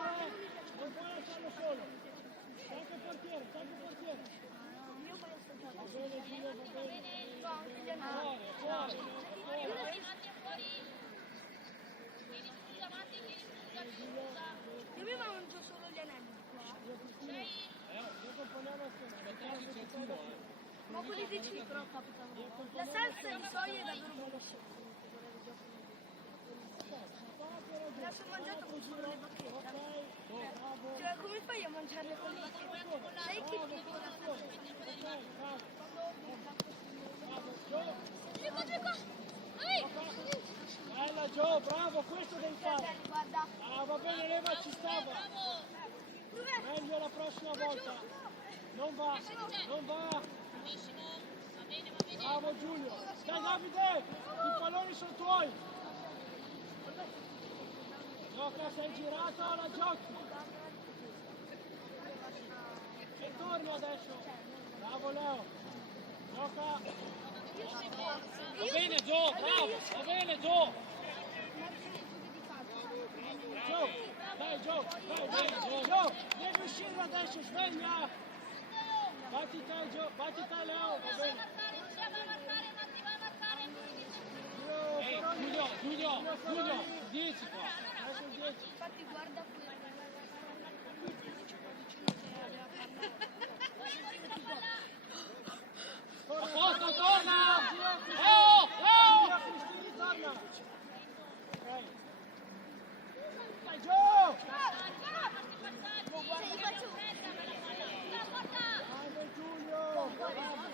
non puoi lasciarlo solo. C'è anche il portiere. Io poi ho stato. Va bene Giulio, va bene. Fuori. Io mi mangio solo gli anelli qua. Io componiamo assieme. Ma quelli di cipro capitano. La salsa di soia è davvero buonissima. Adesso ho mangiato con solo le bacchette. Cioè, come fai a mangiarle con le bacchette? Sai che tipo la Bella Gio, bravo, questo devi fare. guarda. Ah, va bene, Leva ci stava. Meglio la prossima volta. Non va. Benissimo, va bene. Bravo Giulio. Dai Davide, i palloni sono tuoi. Gioca, sei girato, la giochi. E torni adesso. Bravo Leo. Gioca. Va bene Gio, bravo. Va bene Gio. Gio, devi uscire adesso, sveglia. Batti te Leo. Va bene. Giulio, 10 qua. Infatti guarda A posto, torna! Cristini, torna. Ok. Dai Gio. Grande Giulio. Bravo.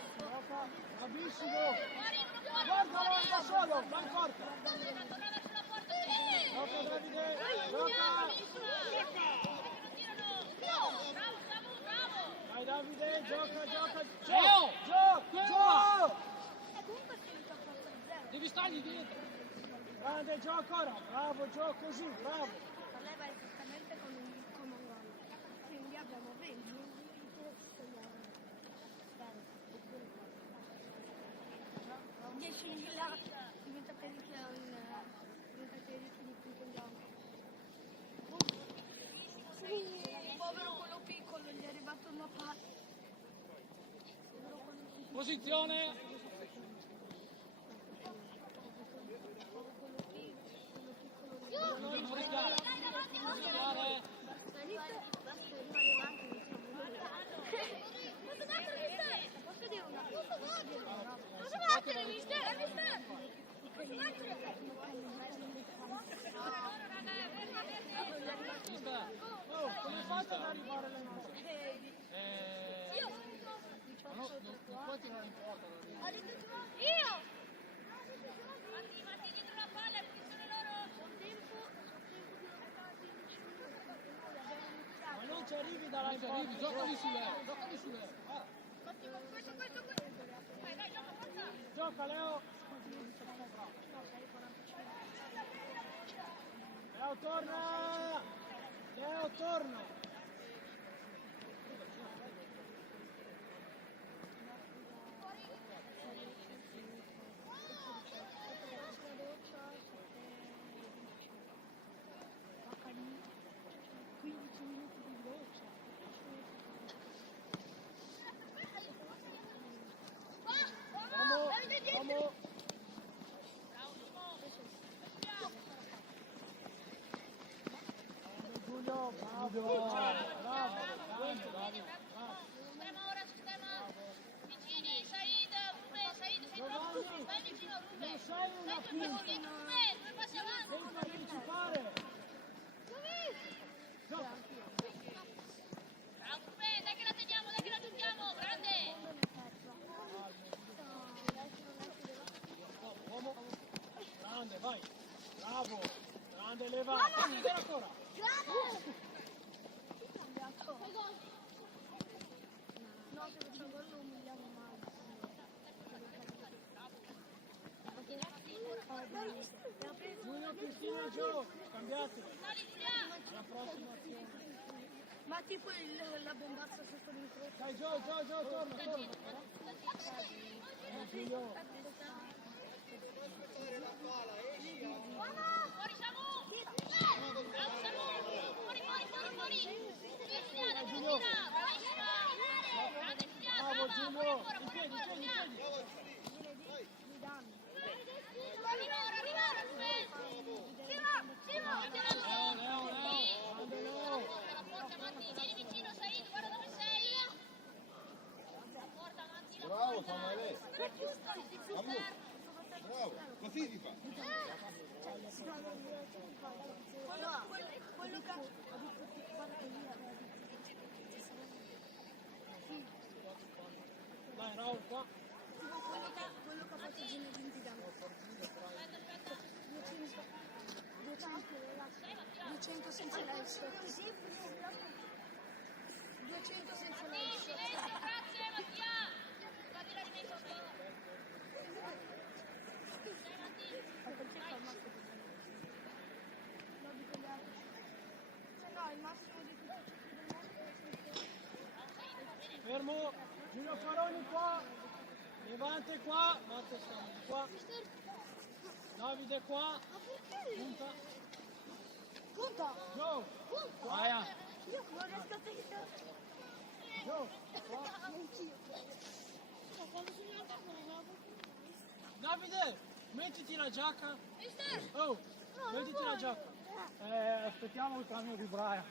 Bravissimo. Guardalo da solo, vai forte. Gioca Davide. Dai Davide, gioca. Gio. comunque sei venuto a 4-0. Devi stargli dietro. Grande Gio ancora. Bravo Gio, così, bravo. Ma lei va esattamente come un gol. Quindi abbiamo 20. 10.000 diventate ricchi di punto in bianco. Povero quello piccolo, gli è arrivato Posizione. Non rischiare. Non rischiare. Posso battere, mister? Posso battere? Mister. Oh, come fate ad arrivare là in porta? Non puoi tirare in porta da lì. Io! Matti dietro la palla, perché sono loro. Ma non ci arrivi da là in Ci porta. arrivi, giocali su Leo, giocali su Leo. Questo. Dai, gioca, forza. Gioca Leo. Leo torna. Leo torna. Vamos, vamos. Giulio, bravo. Bravo. Sistema ora, sistema. Vicini, Said, Ruben, sei troppo. Stai vicino a Ruben. Non sei una Fai due passi dietro Ruben, 2 passi avanti. Devi partecipare. Gioca. Bravo Ruben, dai che la teniamo, dai che la giochiamo, grande. Uomo. Grande, vai. Bravo. Grande leva. Ancora, ancora. No, se faccio gol lo umiliamo male. Giulio, Cristina e Gio. Cambiate. Sali Giulia. La prossima azione. Ma tipo la bombazza sotto l'incrocio. Dai, Gio, torna. Giulio. Fuori Samu. Bravo Samu. Fuori. Giulia, da Cristina. Bravissima. Grande Giulia, Bravo brava. Giulio. Fuori In piedi, ancora, Giulia. Mi danno. Arriva ora, Ruben. Simo. Leo. Grande Leo. La porta Matti, vieni vicino Said, guarda dove sei. La porta Matti, la Bravo porta. Samuele, Super. bravo, così si fa. Quello che Dai, Raul, qua. quello che ha fatto Zinedine Zidane. 200 senza l'estero. 200 senza l'estero. Silenzio, grazie Mattia. Fatti la rimessa Said. No, il massimo di tutti. Fermo. Giulio Faroni qua. Levante qua. Matteo Stani qua. Davide qua. Punta. Punta! Gio. Vai. Io non riesco a seguire. Gio. Qua. Anch'io. Quando sono andata Davide, mettiti la giacca. Mister. Oh, mettiti la giacca. Aspettiamo il cambio di Brian.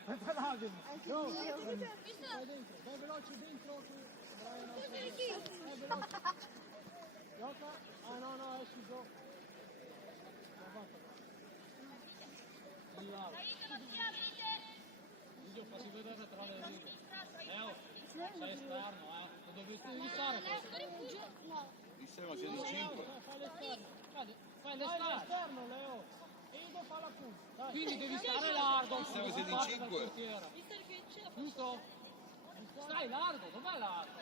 Gio. io. Vai dentro. Vai veloce dentro. Qui. Brian, vai veloce. Gioca. Ah no, esci Gio. Di là. Said, Mattia, venite. Video, facci vedere tra le righe. Leo, sei esterno, lo devi stare questo. Dissero siamo in 5. Fai l'esterno. Fai Fai l'esterno. l'esterno, Leo. E Ido fa la punta. Dai. Quindi devi stare largo. Pensavo siete in non fare dal 5. portiere. Giusto? Stai largo, dov'è largo?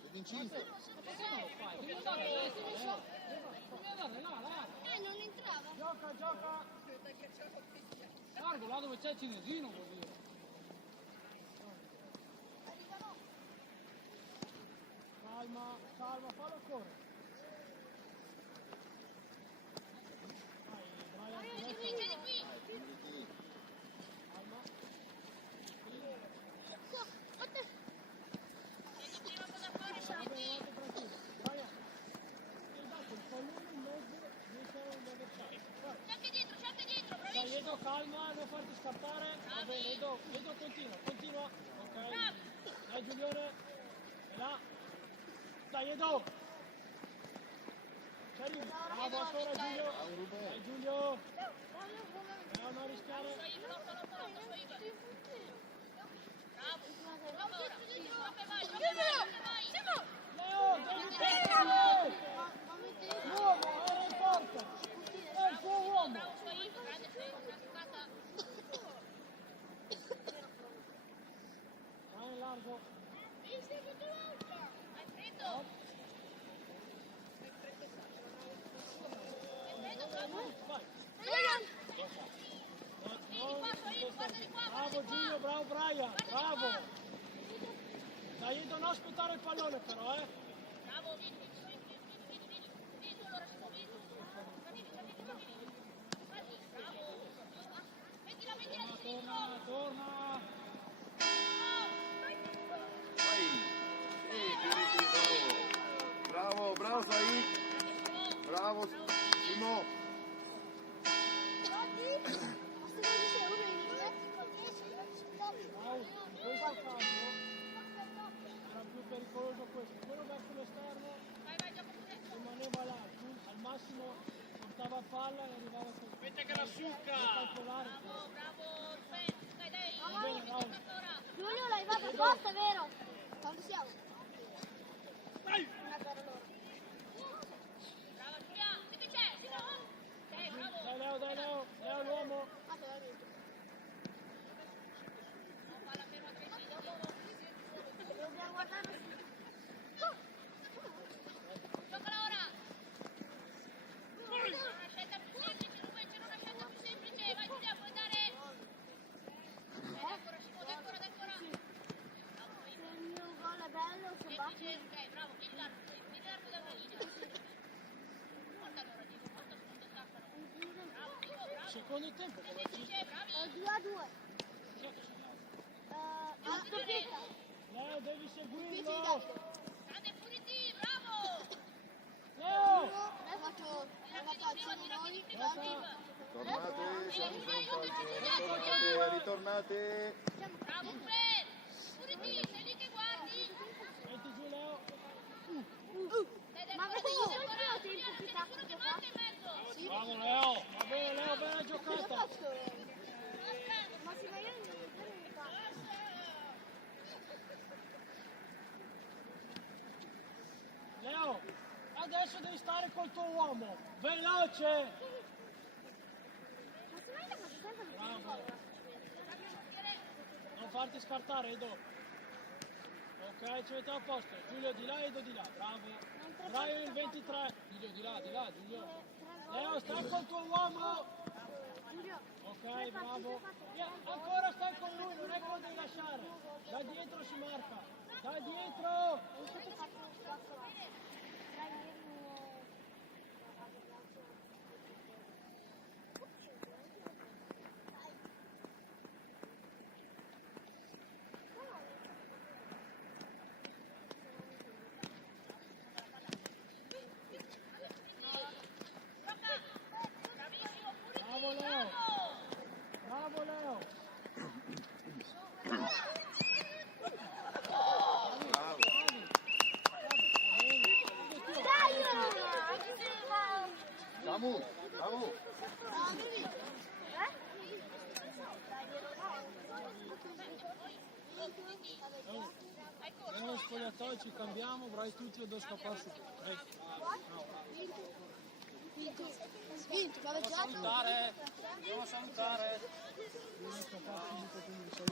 Siete in 5. Perché non lo fai? Devi andare a destra, Leo. Devi andare là, largo. Non entrava. Gioca. Largo, là dove c'è il cinesino vuol dire. Calma, fallo correre. Vai, Brian. Vieni qui. Calma. calma, non farti scappare. Va bene, Edo, continua. Ok. Dai Giulione. E là. Dai Edo. Ci arrivi. Bravo ancora Giulio. Dai Giulio. Non rischiare. Leo, devi prendere! L'uomo, era in porta! È il tuo uomo! Vai in largo! Vai! Bravo Giulio, bravo Brian, bravo! Dai Edo, non sputare il pallone però, Bravo, vieni, allora si muove tu. Bravo. Mettila di Torna! Bravo, bravo Said. Bravo Simo. Questo caso era più pericoloso questo, quello verso l'esterno rimaneva là, al massimo portava palla e arrivava così. Aspetta che la succa! Calcolare. Bravo, dai. Va bene, Raul. Giulio l'hai fatto apposta, vero? Quando siamo? Dai! Una per loro. Brava Giulia, che c'è? Bravo. Dai Leo, l'uomo. Ah, te l'ho detto. Palla ferma 3 Dobbiamo guardare su. Giocala ora. C'era una scelta più semplice, Ruben, c'era una scelta più semplice. Vai Giulia, puoi dare. Dai ancora, Simo, dai ancora. Bravo, Se il mio gol è bello, se basta. semplice, ok, bravo, vieni l'arco da una linea. Porta allora, Diego, porta sul attaccano. Bravo, Diego, bravo. Secondo tempo come Semplice, bravi. 2-2. Doppietta. Leo devi Doppietta di seguirlo. Davide. Grande Puriti, bravo. Leo! Hai fatto noi. Ritornate. Bravo, Fred. Puriti, sei lì che guardi. Metti giù Leo. Ma avete visto il primo tempo che Sei sicuro che manca in mezzo? Bravo Leo. Va bene Leo, bella Cosa giocata. faccio? Ma si va io non mi fa. Leo, adesso devi stare col tuo uomo. Veloce. Ma se mai la faccio sempre lo stesso Bravo. gol. Non farti scartare Edo. Ok, ci mettiamo a posto. Giulio di là, Edo di là. Bravo. Brian il 23. Giulio di là, Giulio. Leo, stai col tuo uomo. Giulio, Ok, bravo. Via, ancora stai con lui, non è che lo devi lasciare. Da dietro si marca. Da dietro. potete fare uno spazio là. Dai, Bravissimo, Puriti, Bravo Leo. Bravo Leo. Samu, Samu. Nello spogliatoio ci cambiamo, avrai tutti o devo scappare su. Vinto, ma avete dato? Salutare. Andiamo a salutare. Devo scappare subito, quindi sei